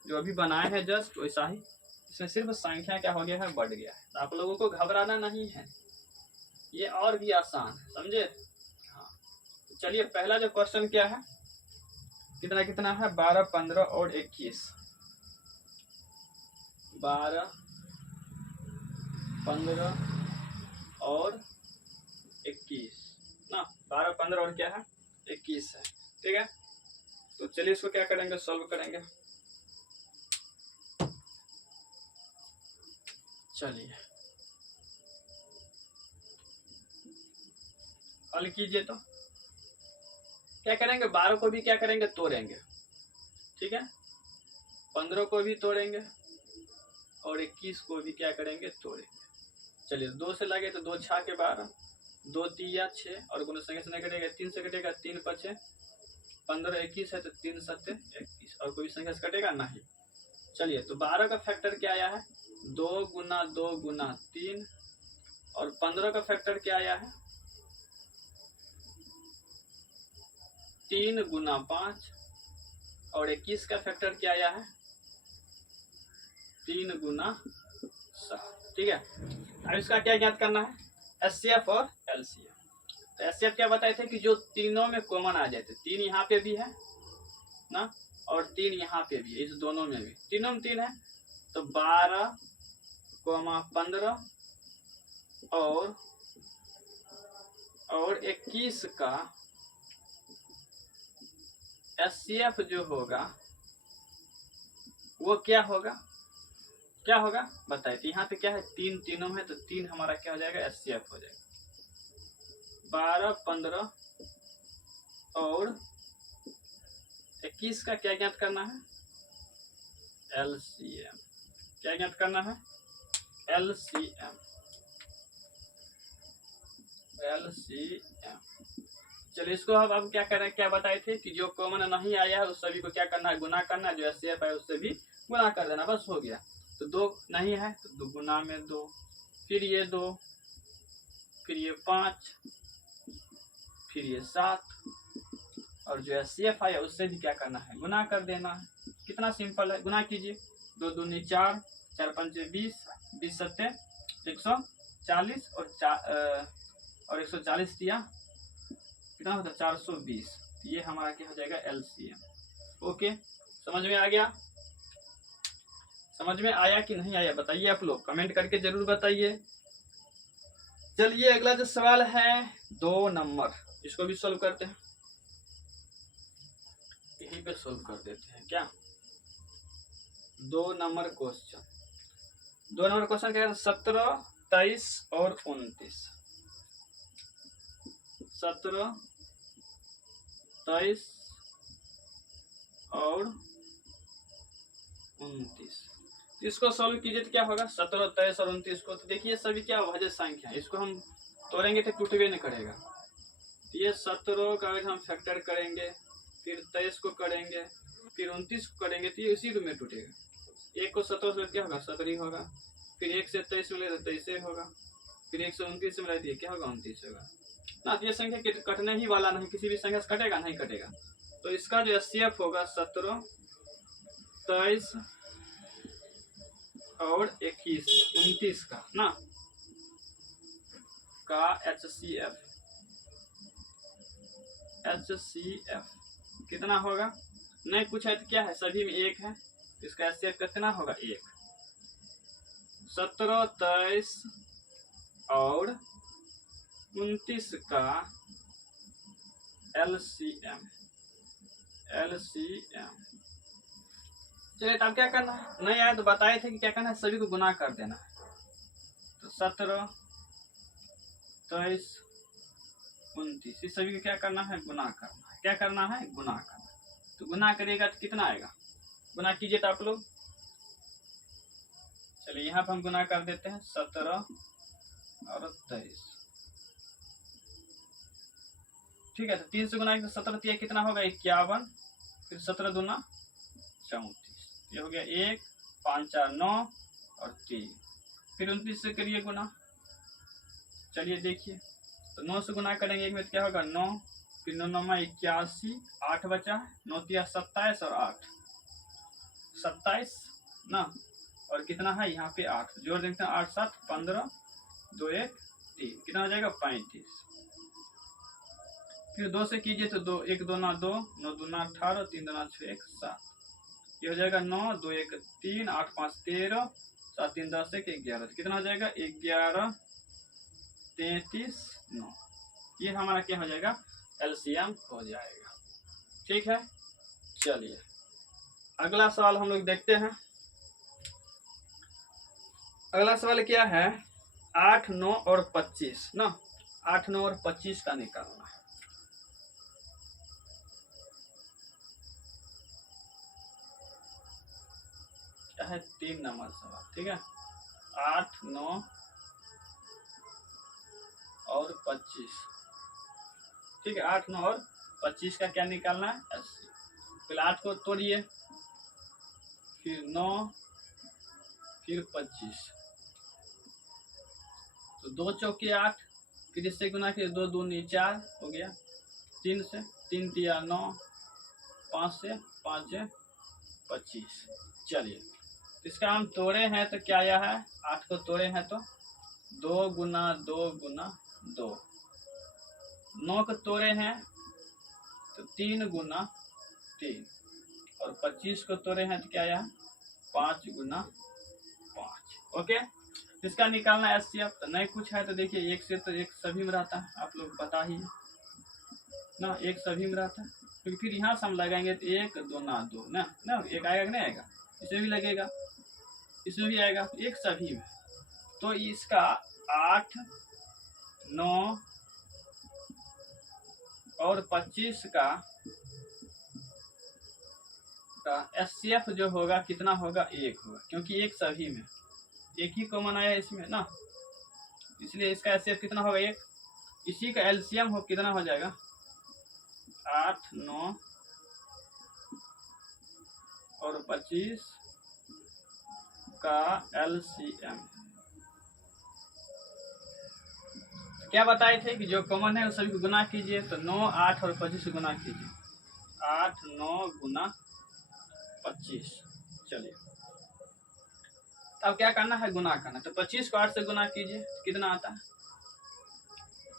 जो अभी बनाए हैं जस्ट वैसा ही, इसमें सिर्फ संख्या क्या हो गया है, बढ़ गया है। तो आप लोगों को घबराना नहीं है, ये और भी आसान है, समझे। हाँ, चलिए पहला जो क्वेश्चन क्या है, कितना कितना है, 12 15 और 21, 12 15 और 21 ना, 12 15 और क्या है 21 है, ठीक है। तो चलिए इसको क्या करेंगे, सॉल्व करेंगे। चलिए हल कीजिए। तो क्या करेंगे, 12 को भी क्या करेंगे, तोड़ेंगे, ठीक है। 15 को भी तोड़ेंगे और 21 को भी क्या करेंगे, तोड़ेंगे। चलिए 2 से लगे तो 2 छा के 12, 2 तिया 6 और गुण संख्या से नहीं कटेगा, 3 से कटेगा, 3 5 15 21 है तो 3 7 21 और कोई संख्या से कटेगा नहीं। चलिए तो 12 का फैक्टर क्या आया है, 2 गुना 2 गुना 3 और 15 का फैक्टर क्या आया है, 3 गुना 5 और 21 का फैक्टर क्या आया है, 3 गुना 7, ठीक है। अब इसका क्या ज्ञात करना है, एचसीएफ और एलसीएम। तो एचसीएफ क्या बताए थे कि जो तीनों में कॉमन आ जाए, 3 यहाँ पे भी है ना और 3 यहाँ पे भी है, इस दोनों में भी, तीनों में 3 है। तो 12 15 और 21 का एचसीएफ जो होगा वो क्या होगा, क्या होगा बताइए। तो यहाँ पे क्या है, 3 तीनों में, तो 3 हमारा क्या हो जाएगा, एचसीएफ हो जाएगा। 12 15 और 21 का क्या ज्ञात करना है, एलसीएम। क्या ज्ञात करना है, एलसीएम, एलसीएम। चलिए इसको अब क्या करें, क्या बताए थे कि जो कॉमन नहीं आया है उस सभी को क्या करना है, गुना करना है, जो एचसीएफ है उससे भी गुना कर देना, बस हो गया। तो 2 नहीं है तो 2 गुना में 2, फिर ये 2, फिर ये 5, फिर ये 7 और जो एचसीएफ आया उससे भी क्या करना है, गुना कर देना है। कितना सिंपल है, गुना कीजिए। 2 दूनी 4, 4 पंचे 20, 20 सत्ते 140 और 140 दिया कितना होता है, 420। ये हमारा क्या हो जाएगा, एलसीएम। ओके, समझ में आ गया, समझ में आया कि नहीं आया बताइए, आप लोग कमेंट करके जरूर बताइए। चलिए अगला जो सवाल है 2 नंबर, इसको भी सोल्व करते हैं, यहीं पे सोल्व कर देते हैं क्या। 2 नंबर क्वेश्चन, 2 नंबर क्वेश्चन क्या है, 17 23 और 29, 17 23 और 29। इसको सॉल्व कीजिए तो क्या होगा, 17 23 और 29 को। तो देखिए सभी क्या भाज्य संख्या है, इसको हम तोड़ेंगे तो टूटवे नहीं करेगा। तो ये 17 का अगर हम फैक्टर करेंगे, फिर 23 को करेंगे, फिर 29 को करेंगे, तो ये इसी रूप में टूटेगा। 1 को 17 से क्या होगा, 17 होगा, फिर 1 से 23 मिले तो 23 होगा, फिर 1 से 29 से मिला तो क्या होगा, 29 होगा ना। तो ये संख्या कटने ही वाला नहीं, किसी भी संख्या से कटेगा नहीं, कटेगा। तो इसका जो एचसीएफ होगा 17 23 और 21 29 का ना, का एचसीएफ कितना होगा, नहीं कुछ है तो क्या है, सभी में एक है, इसका एचसीएफ कितना होगा 1। 17, 23 और 29 का एलसीएम। चलिए तो अब क्या करना है, नहीं आया तो बताए थे कि क्या करना है, सभी को गुना कर देना है। तो 17, 23, 29 इस सभी को क्या करना है, गुना करना है। क्या करना है, गुना करना है। तो गुना करिएगा तो कितना आएगा, गुना कीजिए तो आप लोग। चलिए यहाँ पर हम गुना कर देते हैं 17 और 23। ठीक है, तो 3 से गुना 17 दिया कितना होगा 51, फिर 17 दूना 34, ये हो गया 1, 5, 4, 9 और 3, फिर 29 से करिए गुना। चलिए देखिए, तो 9 से गुना करेंगे एक में तो क्या होगा 9, फिर 9 9 81, 8 बचा, 9 3 27 और 8 27 ना, और कितना है यहाँ पे 8, जोड़ देखते हैं 8 7 15, 2 1 3, कितना हो जाएगा 35। फिर 2 से कीजिए तो 2 1 2 9 2, 9 2 18, 3 2 6 1 7, ये हो जाएगा 9 2 1 3, 8 5 13, 7 3 10 1 11, कितना हो जाएगा 11 33 9, ये हमारा क्या हो जाएगा, एलसीएम हो जाएगा। ठीक है, चलिए अगला सवाल हम लोग देखते हैं। अगला सवाल क्या है, 8 9 और 25 ना, 8 9 और 25 का निकालना है। क्या है, 3 नंबर सवाल। ठीक है, 8 9 और 25। ठीक है, 8 9 और 25 का क्या निकालना है, 80। पहले 8 को तोड़िए, फिर 9, फिर 25, तो 2 चौके 8, फिर इससे गुना किए 2 दूनी 4 हो गया, 3 से 3 तिया 9, 5 से 5 25। चलिए इसका हम तोड़े हैं तो क्या आया है, 8 को तोड़े हैं तो 2 गुना 2 गुना 2, 9 को तोड़े हैं तो 3 गुना 3, और 25 को तोड़े हैं तो क्या आया, 5 गुना 5। ओके, इसका निकालना है एचसीएफ। तो नहीं कुछ है तो देखिए, एक से तो एक सभी में रहता है, आप लोग पता ही है ना, एक सभी में रहता है, क्योंकि फिर यहाँ से हम लगाएंगे तो 1 2 ना 2 ना ना, एक आएगा कि नहीं आएगा, इसमें भी लगेगा, इसमें भी आएगा, एक सभी में। तो इसका 8 9 और 25 का एचसीएफ जो होगा कितना होगा, 1 होगा, क्योंकि एक सभी में, एक ही कॉमन आया इसमें ना, इसलिए इसका एचसीएफ कितना होगा 1। इसी का एलसीएम हो कितना हो जाएगा, 8 9 और 25 का एलसीएम। क्या बताए थे कि जो कॉमन है उस सभी को गुना कीजिए, तो 9 8 और 25 गुना कीजिए, 8 9 गुना 25। चलिए अब क्या करना है, गुना करना। तो 25 को 8 से गुना कीजिए तो कितना आता है,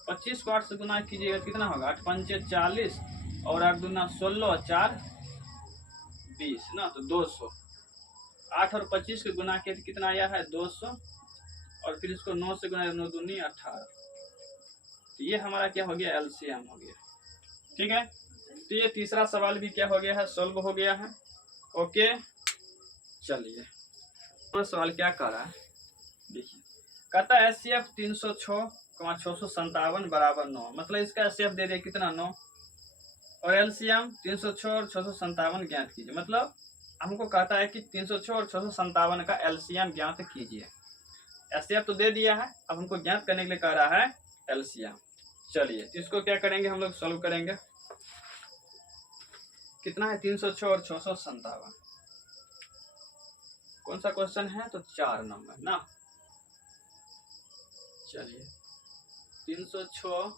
25 को 8 से गुना कीजिएगा कितना होगा, 8 5 40 और 8 दूना 16 और 4 20 ना, तो 200। 8 और 25 को गुना किया तो कितना आया है 200, और फिर इसको 9 से गुना 9 दूनी 18, तो ये हमारा क्या हो गया, एलसीएम हो गया। ठीक है, तो ये तीसरा सवाल भी क्या हो गया है, सॉल्व हो गया है। ओके, चलिए सवाल क्या कर रहा है, देखिए कहता है एचसीएफ 306,657 बराबर 9, मतलब इसका एचसीएफ दे दे कितना 9, और एलसीएम 306 और 657 ज्ञात कीजिए। मतलब हमको कहता है कि 306 और 657 का एलसीएम ज्ञात कीजिए। एचसीएफ तो दे दिया है, अब हमको ज्ञात करने के लिए कह रहा है एलसीएम। चलिए इसको क्या करेंगे, हम लोग सॉल्व करेंगे। कितना है 306 और 657, कौन सा क्वेश्चन है, तो 4 नंबर ना। चलिए 306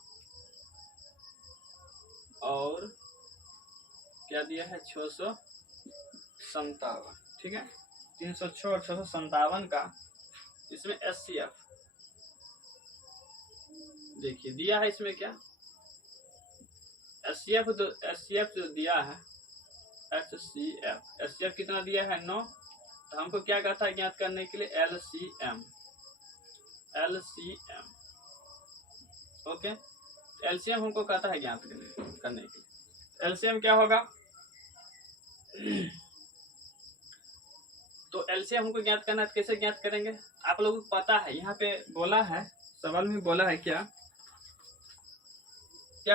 और क्या दिया है 657। ठीक है, 306 और 657 का इसमें एचसीएफ देखिए दिया है, इसमें क्या HCF जो दिया है HCF कितना दिया है 9। तो हमको क्या कहा था ज्ञात करने के लिए LCM। ओके, LCM हमको कहता है ज्ञात करने के लिए। LCM क्या होगा? तो LCM हमको ज्ञात करना है, कैसे ज्ञात करेंगे? आप लोगों को पता है, यहाँ पे बोला है, सवाल में बोला है क्या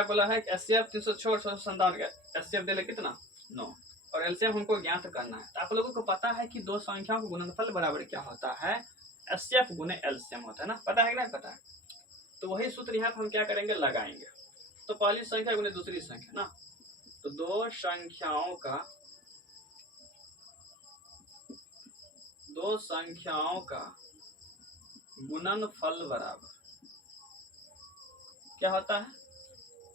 बोला है? HCF 306 और 157 का HCF दे कितना 9 और LCM हमको ज्ञात करना है। तो आप लोगों को पता है कि दो संख्याओं का गुणनफल बराबर क्या होता है? HCF गुने LCM होता है ना, पता है कि नहीं पता है? तो वही सूत्र यहाँ पर हम क्या करेंगे, लगाएंगे। तो पहली संख्या गुने दूसरी संख्या ना, तो दो संख्याओं का गुणनफल बराबर क्या होता है?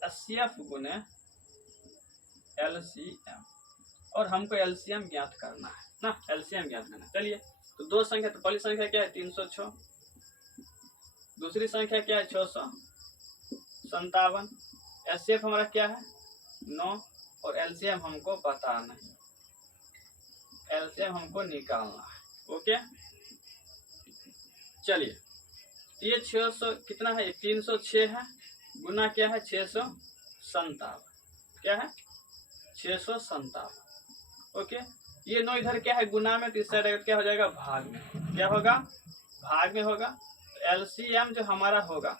HCF गुने LCM। और हमको LCM ज्ञात करना है ना, LCM ज्ञात करना है। चलिए, तो दो संख्या, तो पहली संख्या क्या है 306, दूसरी संख्या क्या है 657। HCF हमारा क्या है 9 और LCM हमको पता नहीं, LCM हमको निकालना है। ओके, चलिए, ये 600 कितना है? 306 है, गुना क्या है 657, क्या है 657। ओके, ये 9 इधर क्या है गुना में, तो इस साइड क्या हो जाएगा भाग में, क्या होगा भाग में होगा। तो LCM जो हमारा होगा,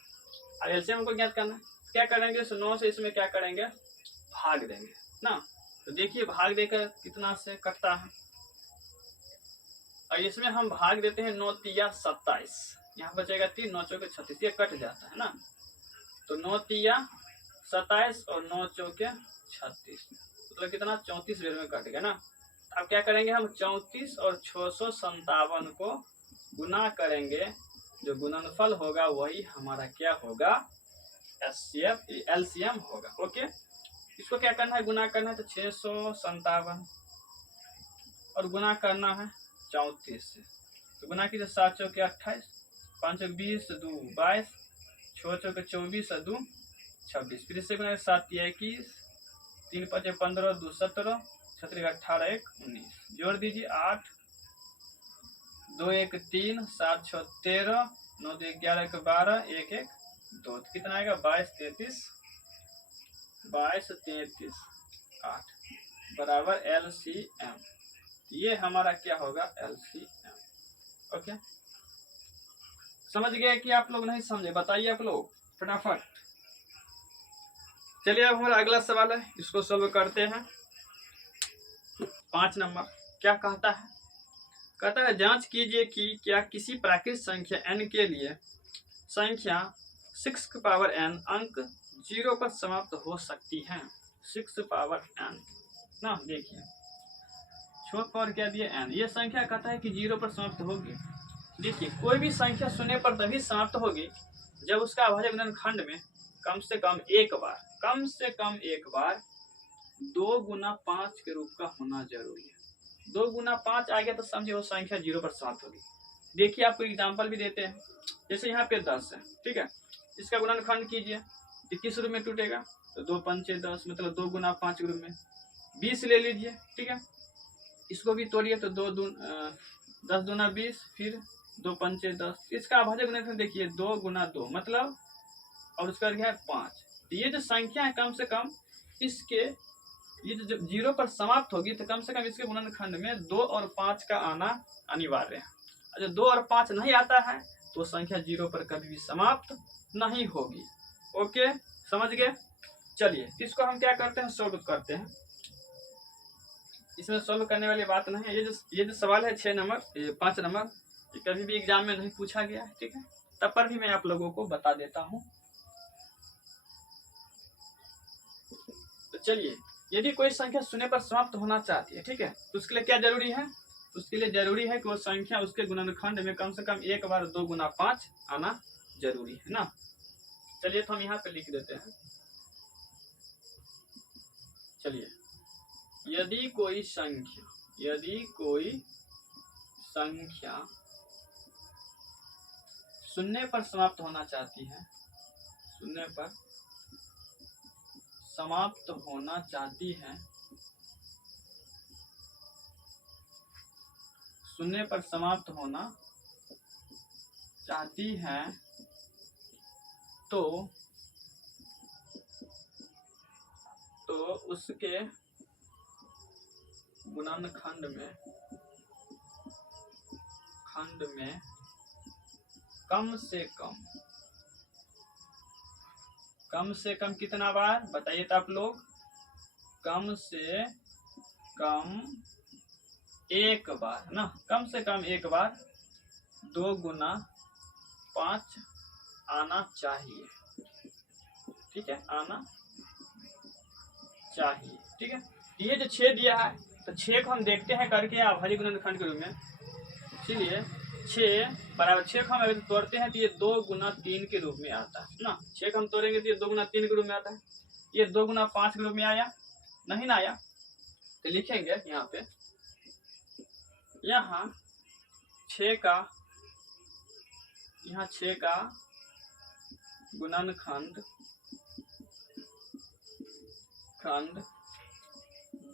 और LCM को ज्ञात करना, क्या करेंगे इस 9 से इसमें क्या करेंगे भाग देंगे ना। तो देखिए भाग देकर कितना से कटता है, और इसमें हम भाग देते हैं 9 तिया 27, यहाँ बचेगा 3, 9 चौके 36, ये कट जाता है ना। तो 9 तिया 27 और 9 चौके 36, मतलब कितना 34 बेर में कट गया ना। अब क्या करेंगे हम 34 और 657 को गुना करेंगे, जो गुणनफल होगा वही हमारा क्या होगा LCM होगा। ओके, इसको क्या करना है, गुना करना है, तो 657 और गुना करना है 34 से, तो गुना कीजिए 7 चौके 28, 5 चौके 20, 2 22, 6 चौके 24 और 2 26, फिर इससे गुना 7 21, 3 5 15, 2 17, 17 18 1 19, जोड़ दीजिए 8 2 1 3, 7 6 13, 9 2 11 1 12, 1 1 2, कितना आएगा 22 33 8 बराबर LCM। ये हमारा क्या होगा LCM। ओके, समझ गए कि आप लोग नहीं समझे? बताइए आप लोग फटाफट। चलिए, अब हमारा अगला सवाल है, इसको सॉल्व करते हैं। 5 नंबर क्या कहता है? कहता है जांच कीजिए कि क्या किसी प्राकृतिक संख्या n के लिए संख्या 6 की पावर n अंक 0 पर समाप्त हो सकती है। 6 पावर n ना, देखिए छोट पावर क्या दिया n, ये संख्या कहता है कि 0 पर समाप्त होगी। देखिए, कोई भी संख्या शून्य पर तभी समाप्त होगी जब उसका अभाज्य गुणनखंड में कम से कम एक बार 2 गुना 5 के रूप का होना जरूरी है। 2 गुना 5 आ गया तो समझिए वो संख्या 0 पर समाप्त होगी। देखिए, आपको एग्जांपल भी देते हैं, जैसे यहाँ पे 10 है, ठीक है, इसका गुणनखंड कीजिए, किस रूप में टूटेगा, तो 2 पंचे 10, मतलब 2 गुना 5 के रूप में। 20 ले लीजिए, ठीक है, इसको भी तोड़िए, तो 10 दूना 20, फिर 2 पंचे 10, इसका अभाज्य गुणनखंड देखिए 2 गुना 2 मतलब, और उसका क्या है 5। ये जो संख्या है कम से कम इसके, ये जो 0 पर समाप्त होगी तो कम से कम इसके गुणनखंड में 2 और 5 का आना अनिवार्य है। अगर 2 और 5 नहीं आता है तो संख्या 0 पर कभी भी समाप्त नहीं होगी। ओके, समझ गए? चलिए, इसको हम क्या करते हैं, सॉल्व करते हैं। इसमें सॉल्व करने वाली बात नहीं है। ये जो सवाल है 6 नंबर, 5 नंबर, ये कभी भी एग्जाम में नहीं पूछा गया है, ठीक है, तब पर भी मैं आप लोगों को बता देता हूँ। तो चलिए, यदि कोई संख्या शून्य पर समाप्त होना चाहती है, ठीक है, तो उसके लिए क्या जरूरी है? उसके लिए जरूरी है कि वो संख्या उसके गुणनखंड में कम से कम एक बार 2 गुना 5 आना जरूरी है ना। चलिए, तो हम यहाँ पे लिख देते हैं। चलिए, यदि कोई संख्या शून्य पर समाप्त होना चाहती है, शून्य पर समाप्त होना चाहती हैं, सुनने पर समाप्त होना चाहती हैं, तो उसके गुणनखंड में कम से कम कितना बार बताइए तो आप लोग? कम से कम एक बार ना, कम से कम एक बार 2 गुना 5 आना चाहिए। ठीक है, आना चाहिए। ठीक है, ये जो 6 दिया है तो 6 को हम देखते हैं करके अभाज्य गुणनखंड के रूप में। इसीलिए 6 बराबर 6 को हम अगर तोड़ते हैं तो ये 2 गुना 3 के रूप में आता है ना। 6 को हम तोड़ेंगे तो ये 2 गुना 3 के रूप में आता है। ये 2 गुना 5 के रूप में आया नहीं ना आया? तो लिखेंगे यहाँ पे, यहाँ 6 का गुणनखंड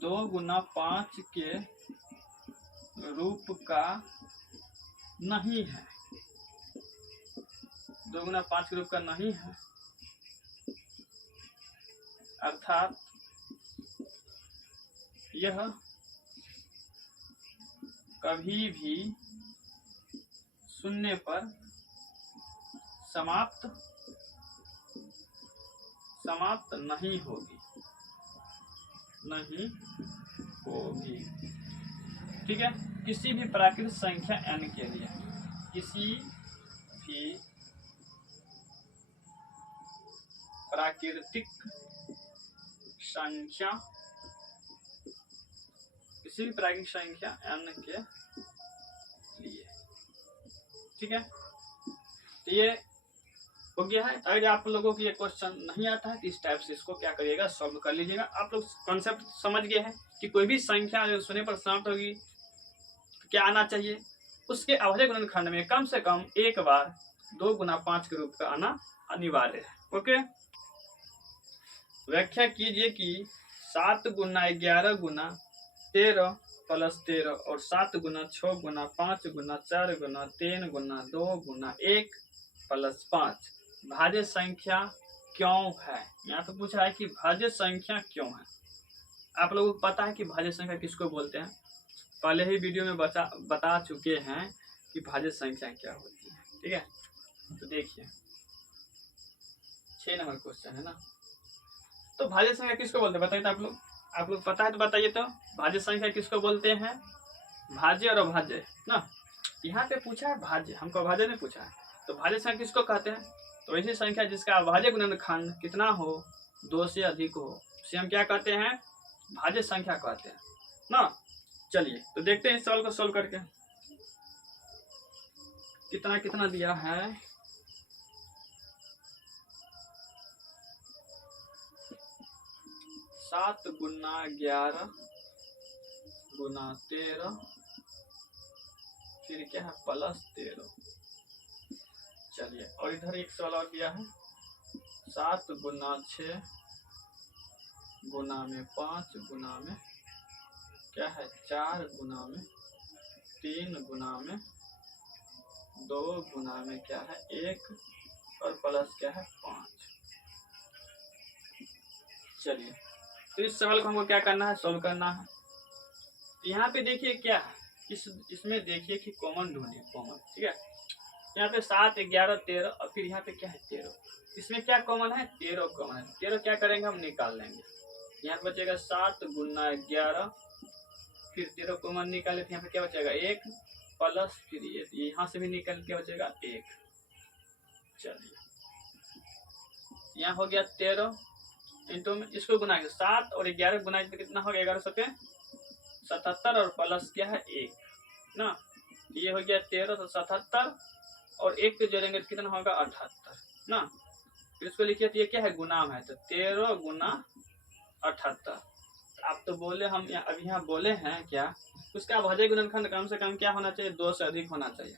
2 गुना 5 के रूप का नहीं है। 2 गुना 5 के रूप का नहीं है, अर्थात यह कभी भी सुनने पर समाप्त नहीं होगी। ठीक है, किसी भी प्राकृतिक संख्या n के लिए, किसी भी प्राकृतिक संख्या n के लिए। ठीक है, तो ये हो गया है। अगर आप लोगों को ये क्वेश्चन नहीं आता है तो इस टाइप से इसको क्या करिएगा, सॉल्व कर लीजिएगा। आप लोग कॉन्सेप्ट समझ गए हैं कि कोई भी संख्या अगर सुनने पर समाप्त होगी तो क्या आना चाहिए, उसके अभाज्य गुणनखंड में कम से कम एक बार 2 गुना 5 के रूप का आना अनिवार्य है। ओके, व्याख्या कीजिए कि 7 गुना 11 गुना 13 प्लस 13 और 7 गुना 6 गुना 5 गुना 4 गुना 3 गुना 2 गुना 1 प्लस 5 भाज्य संख्या क्यों है। यहाँ तो पूछा है कि भाज्य संख्या क्यों है। आप लोगों को पता है कि भाज्य संख्या किसको बोलते हैं, पहले ही वीडियो में बता चुके हैं कि भाज्य संख्या क्या होती है। ठीक है, तो देखिए 6 नंबर क्वेश्चन है ना। तो भाज्य संख्या किसको बोलते हैं बताइए तो आप लोग पता है तो बताइए तो, भाज्य संख्या किसको बोलते हैं? भाज्य और अभाज्य ना। यहाँ पे पूछा है भाज्य, हमको अभाज्य नहीं पूछा है। तो भाज्य संख्या किसको कहते हैं? तो ऐसी संख्या जिसका अभाज्य गुणनखंड कितना हो, 2 से अधिक हो, उसे हम क्या कहते हैं? भाज्य संख्या कहते हैं ना। चलिए तो देखते हैं इस सवाल को सोल्व करके। कितना कितना दिया है, 7 गुना 11 गुना 13 फिर क्या है प्लस 13। चलिए, और इधर एक सवाल और दिया है, 7 गुना 6 गुना में 5 गुना में क्या है 4 गुना में 3 गुना में 2 गुना में क्या है 1 और प्लस क्या है 5। चलिए, तो इस सवाल को हमको क्या करना है, सोल्व करना है। यहाँ पे देखिए क्या है, इसमें देखिए कि कॉमन ढूंढिए, कॉमन। ठीक है, यहाँ पे 7 11 13 और फिर यहाँ पे क्या है 13। इसमें क्या कॉमन है? 13 कॉमन है। 13 क्या करेंगे, हम निकाल लेंगे। यहाँ पे बचेगा 7 गुना 11 फिर 13 कॉमन निकाले तो यहाँ पे क्या बचेगा 1 प्लस फिर ये यहाँ से भी निकल के बचेगा 1। चलिए, यहाँ हो गया 13 इंटू में इसको गुना 7 और 11 गुना तो कितना हो गया 11 77 और प्लस क्या है 1 ना। ये हो गया 13 तो 77 और 1 पे जोड़ेंगे तो कितना होगा 78 ना। फिर इसको लिखिए तो ये क्या है गुणाम है, तो 13 गुना 78। आप तो बोले हम अभी यहाँ बोले हैं क्या, उसका भाज्य गुणनखंड कम से कम क्या होना चाहिए, 2 से अधिक होना चाहिए।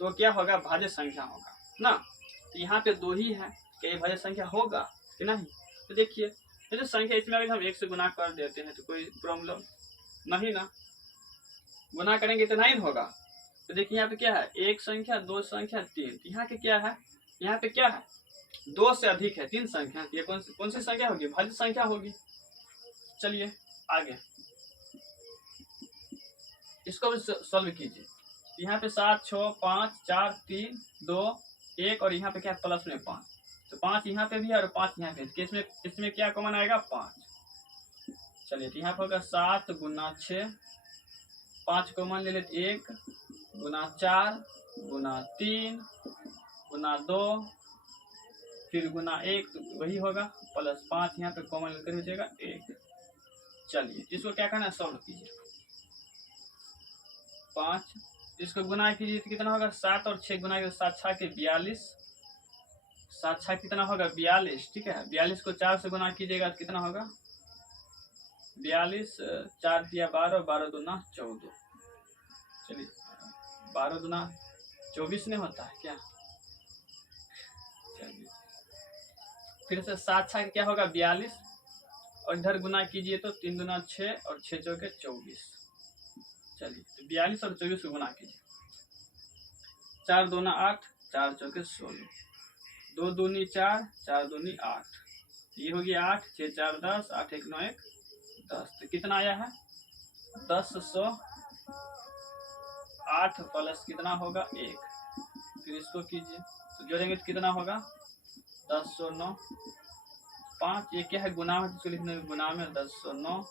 तो क्या होगा, भाज्य संख्या होगा ना। तो यहाँ पे 2 ही है, क्या ये भाज्य संख्या होगा कि नहीं? तो देखिए ये जो संख्या इसमें अगर हम 1 से गुना कर देते हैं तो कोई प्रॉब्लम नहीं ना, गुना करेंगे तो 9 होगा। तो देखिए यहाँ पे क्या है, 1 संख्या 2 संख्या 3, यहाँ पे क्या है, यहाँ पे क्या है 2 से अधिक है 3 संख्या, ये कौन सी संख्या होगी, भाज्य संख्या होगी। चलिए आगे इसको भी सॉल्व कीजिए। यहाँ पे 7 6 5 4 3 2 1 और यहाँ पे क्या प्लस में 5, तो 5 यहाँ पे भी है और 5 यहाँ पे, इसमें क्या कॉमन आएगा 5। चलिए तो यहाँ पे होगा 7 गुना 6, 5 कॉमन ले लेते 1 गुना 4 गुना 3 गुना 2 फिर गुना 1, तो वही होगा प्लस 5 यहाँ पे कॉमन लेकर हो जाएगा 1। चलिए इसको क्या करना है, सॉल्व कीजिए। 5 इसको गुना कीजिए तो कितना होगा, 7 और 6 गुना 7 6 के 42, 7 6 कितना होगा 42, ठीक है। 42 को 4 से गुना कीजिएगा तो कितना होगा 42, 4 दिया 12, 12 दूना 14। चलिए 12 दूना 24 नहीं होता है क्या। चलिए फिर से 7 6 क्या होगा 42 और इधर गुना कीजिए तो 3 दूना 6 और 6 चौके 24। चलिए तो 42 और 24 को गुना कीजिए, 4 दूना 8 4 चौके 16, 2 दूनी 4 4 दूनी 8, ये हो गया 8 6 4 10 8 1 9 1 10, तो कितना आया है 10,108 प्लस कितना होगा 1। फिर इसको कीजिए तो जोड़ेंगे तो कितना होगा 10,109 5, ये क्या है गुना है, इसको लिखने में गुना में 10,109।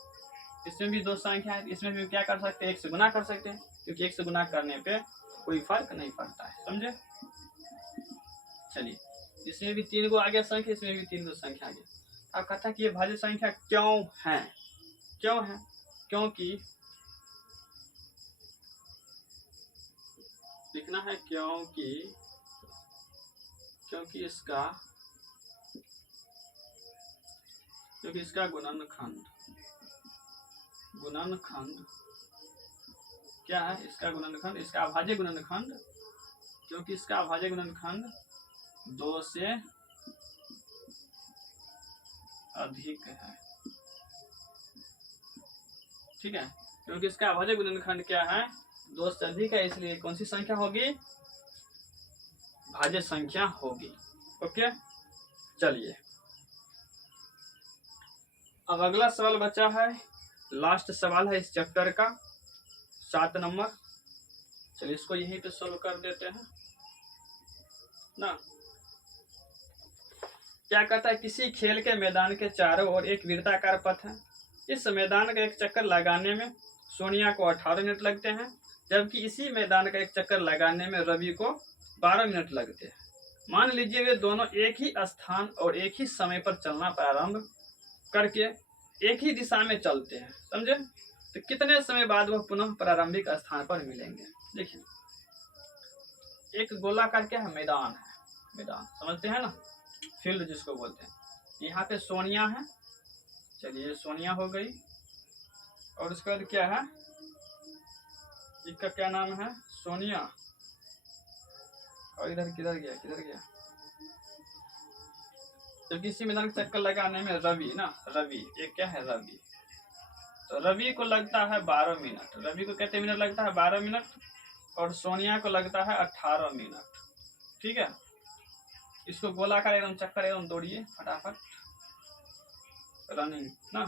इसमें भी 2 संख्या है, इसमें भी क्या कर सकते हैं 1 से गुना कर सकते हैं, क्योंकि 1 से गुना करने पे कोई फर्क नहीं पड़ता है, समझे। चलिए इसमें भी 3 गो आ गया संख्या, इसमें भी 3 गो संख्या आ गया। अब कहता है कि ये भाज्य संख्या क्यों है, क्यों है, क्योंकि लिखना है क्योंकि इसका गुणनखंड क्या है, इसका गुणनखंड, इसका अभाज्य गुणनखंड, क्योंकि इसका अभाज्य गुणनखंड 2 से अधिक है, ठीक है। क्योंकि इसका अभाज्य गुणनखंड क्या है 2 से अधिक है, इसलिए कौन सी संख्या होगी, भाज्य संख्या होगी। ओके चलिए अब अगला सवाल बचा है, लास्ट सवाल है इस चैप्टर का 7 नंबर। चलिए इसको यहीं पे सोल्व कर देते हैं ना। क्या कहता है, किसी खेल के मैदान के चारों ओर एक वृत्ताकार पथ है, इस मैदान का एक चक्कर लगाने में सोनिया को 18 मिनट लगते हैं, जबकि इसी मैदान का एक चक्कर लगाने में रवि को 12 मिनट लगते हैं। मान लीजिए वे दोनों एक ही स्थान और एक ही समय पर चलना प्रारंभ करके एक ही दिशा में चलते हैं, समझे। तो कितने समय बाद वह पुनः प्रारंभिक स्थान पर मिलेंगे। देखिए एक गोलाकार क्या है, मैदान है, मैदान समझते हैं ना, फील्ड जिसको बोलते हैं। यहाँ पे सोनिया है, चलिए सोनिया हो गई, और उसके बाद क्या है, इसका क्या नाम है सोनिया, और इधर किधर गया, तो किसी मैदान का चक्कर लगाने में रवि ना, रवि ये क्या है रवि, तो रवि को लगता है 12 मिनट, रवि को कितने मिनट लगता है 12 मिनट, और सोनिया को लगता है 18 मिनट, ठीक है। इसको गोलाकार एकदम चक्कर एकदम दौड़िए फटाफट, रनिंग ना।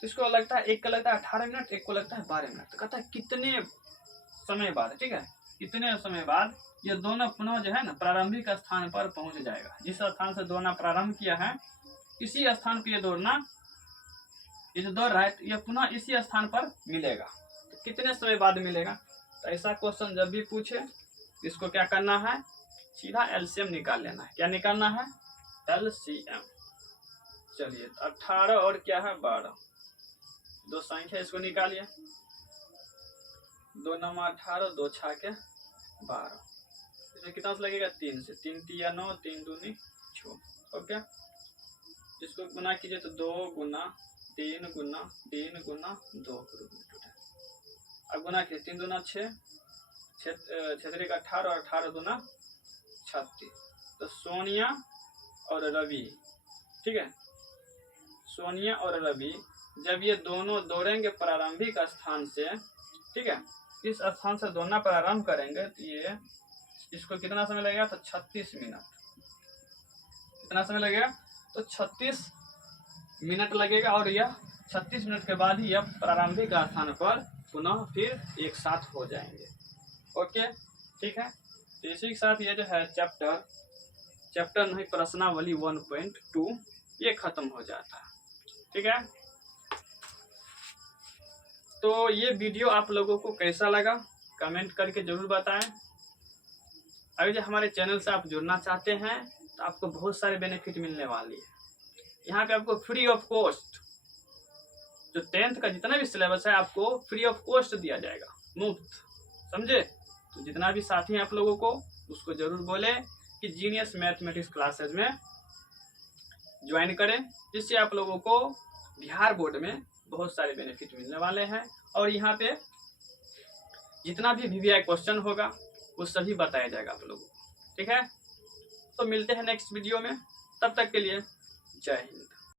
तो इसको लगता है, एक को लगता है 18 मिनट, एक को लगता है 12 मिनट। तो कहता है कितने समय बाद, ठीक है, कितने समय बाद ये दोनों पुनः जो है ना प्रारंभिक स्थान पर पहुंच जाएगा। जिस स्थान से दौड़ना प्रारंभ किया है इसी स्थान पर ये दौड़ना, ये जो दौड़ रहा है ये पुनः इसी स्थान पर मिलेगा। तो कितने समय बाद मिलेगा, तो ऐसा क्वेश्चन जब भी पूछे इसको क्या करना है, सीधा एलसीएम निकाल लेना है। क्या निकालना है, एलसीएम। चलिए 18 और क्या है 12, 2 संख्या इसको निकालिए, 2 9 18 2 6 के 12, इसमें कितना लगेगा 3 से, 3 तिया 9 3 दूनी 6। ओके इसको गुना कीजिए तो 2 गुना 3 गुना 3 गुना 2 अब गुना कीजिए 3 दूना 6 6 का 18 और 18 दूना 36। तो सोनिया और रवि, ठीक है, सोनिया और रवि जब ये दोनों दौड़ेंगे प्रारंभिक स्थान से, ठीक है, इस स्थान से दौड़ना प्रारंभ करेंगे तो ये इसको कितना समय लगेगा, तो 36 मिनट। कितना समय लगेगा, तो 36 मिनट लगेगा और यह 36 मिनट के बाद ही यह प्रारंभिक स्थान पर पुनः फिर एक साथ हो जाएंगे। ओके, ठीक है। तो इसी के साथ ये जो है चैप्टर नहीं, प्रश्नावली 1.2 ये खत्म हो जाता है, ठीक है। तो ये वीडियो आप लोगों को कैसा लगा कमेंट करके जरूर बताएं। अगर जो हमारे चैनल से आप जुड़ना चाहते हैं तो आपको बहुत सारे बेनिफिट मिलने वाली है। यहाँ पे आपको फ्री ऑफ कॉस्ट जो 10th का जितना भी सिलेबस है आपको फ्री ऑफ कॉस्ट दिया जाएगा, मुफ्त, समझे। तो जितना भी साथी हैं आप लोगों को उसको जरूर बोले कि जीनियस मैथमेटिक्स क्लासेज में ज्वाइन करें, जिससे आप लोगों को बिहार बोर्ड में बहुत सारे बेनिफिट मिलने वाले हैं। और यहाँ पे जितना भी VVI क्वेश्चन होगा वो सभी बताया जाएगा आप लोगों को, ठीक है। तो मिलते हैं नेक्स्ट वीडियो में, तब तक के लिए जय हिंद।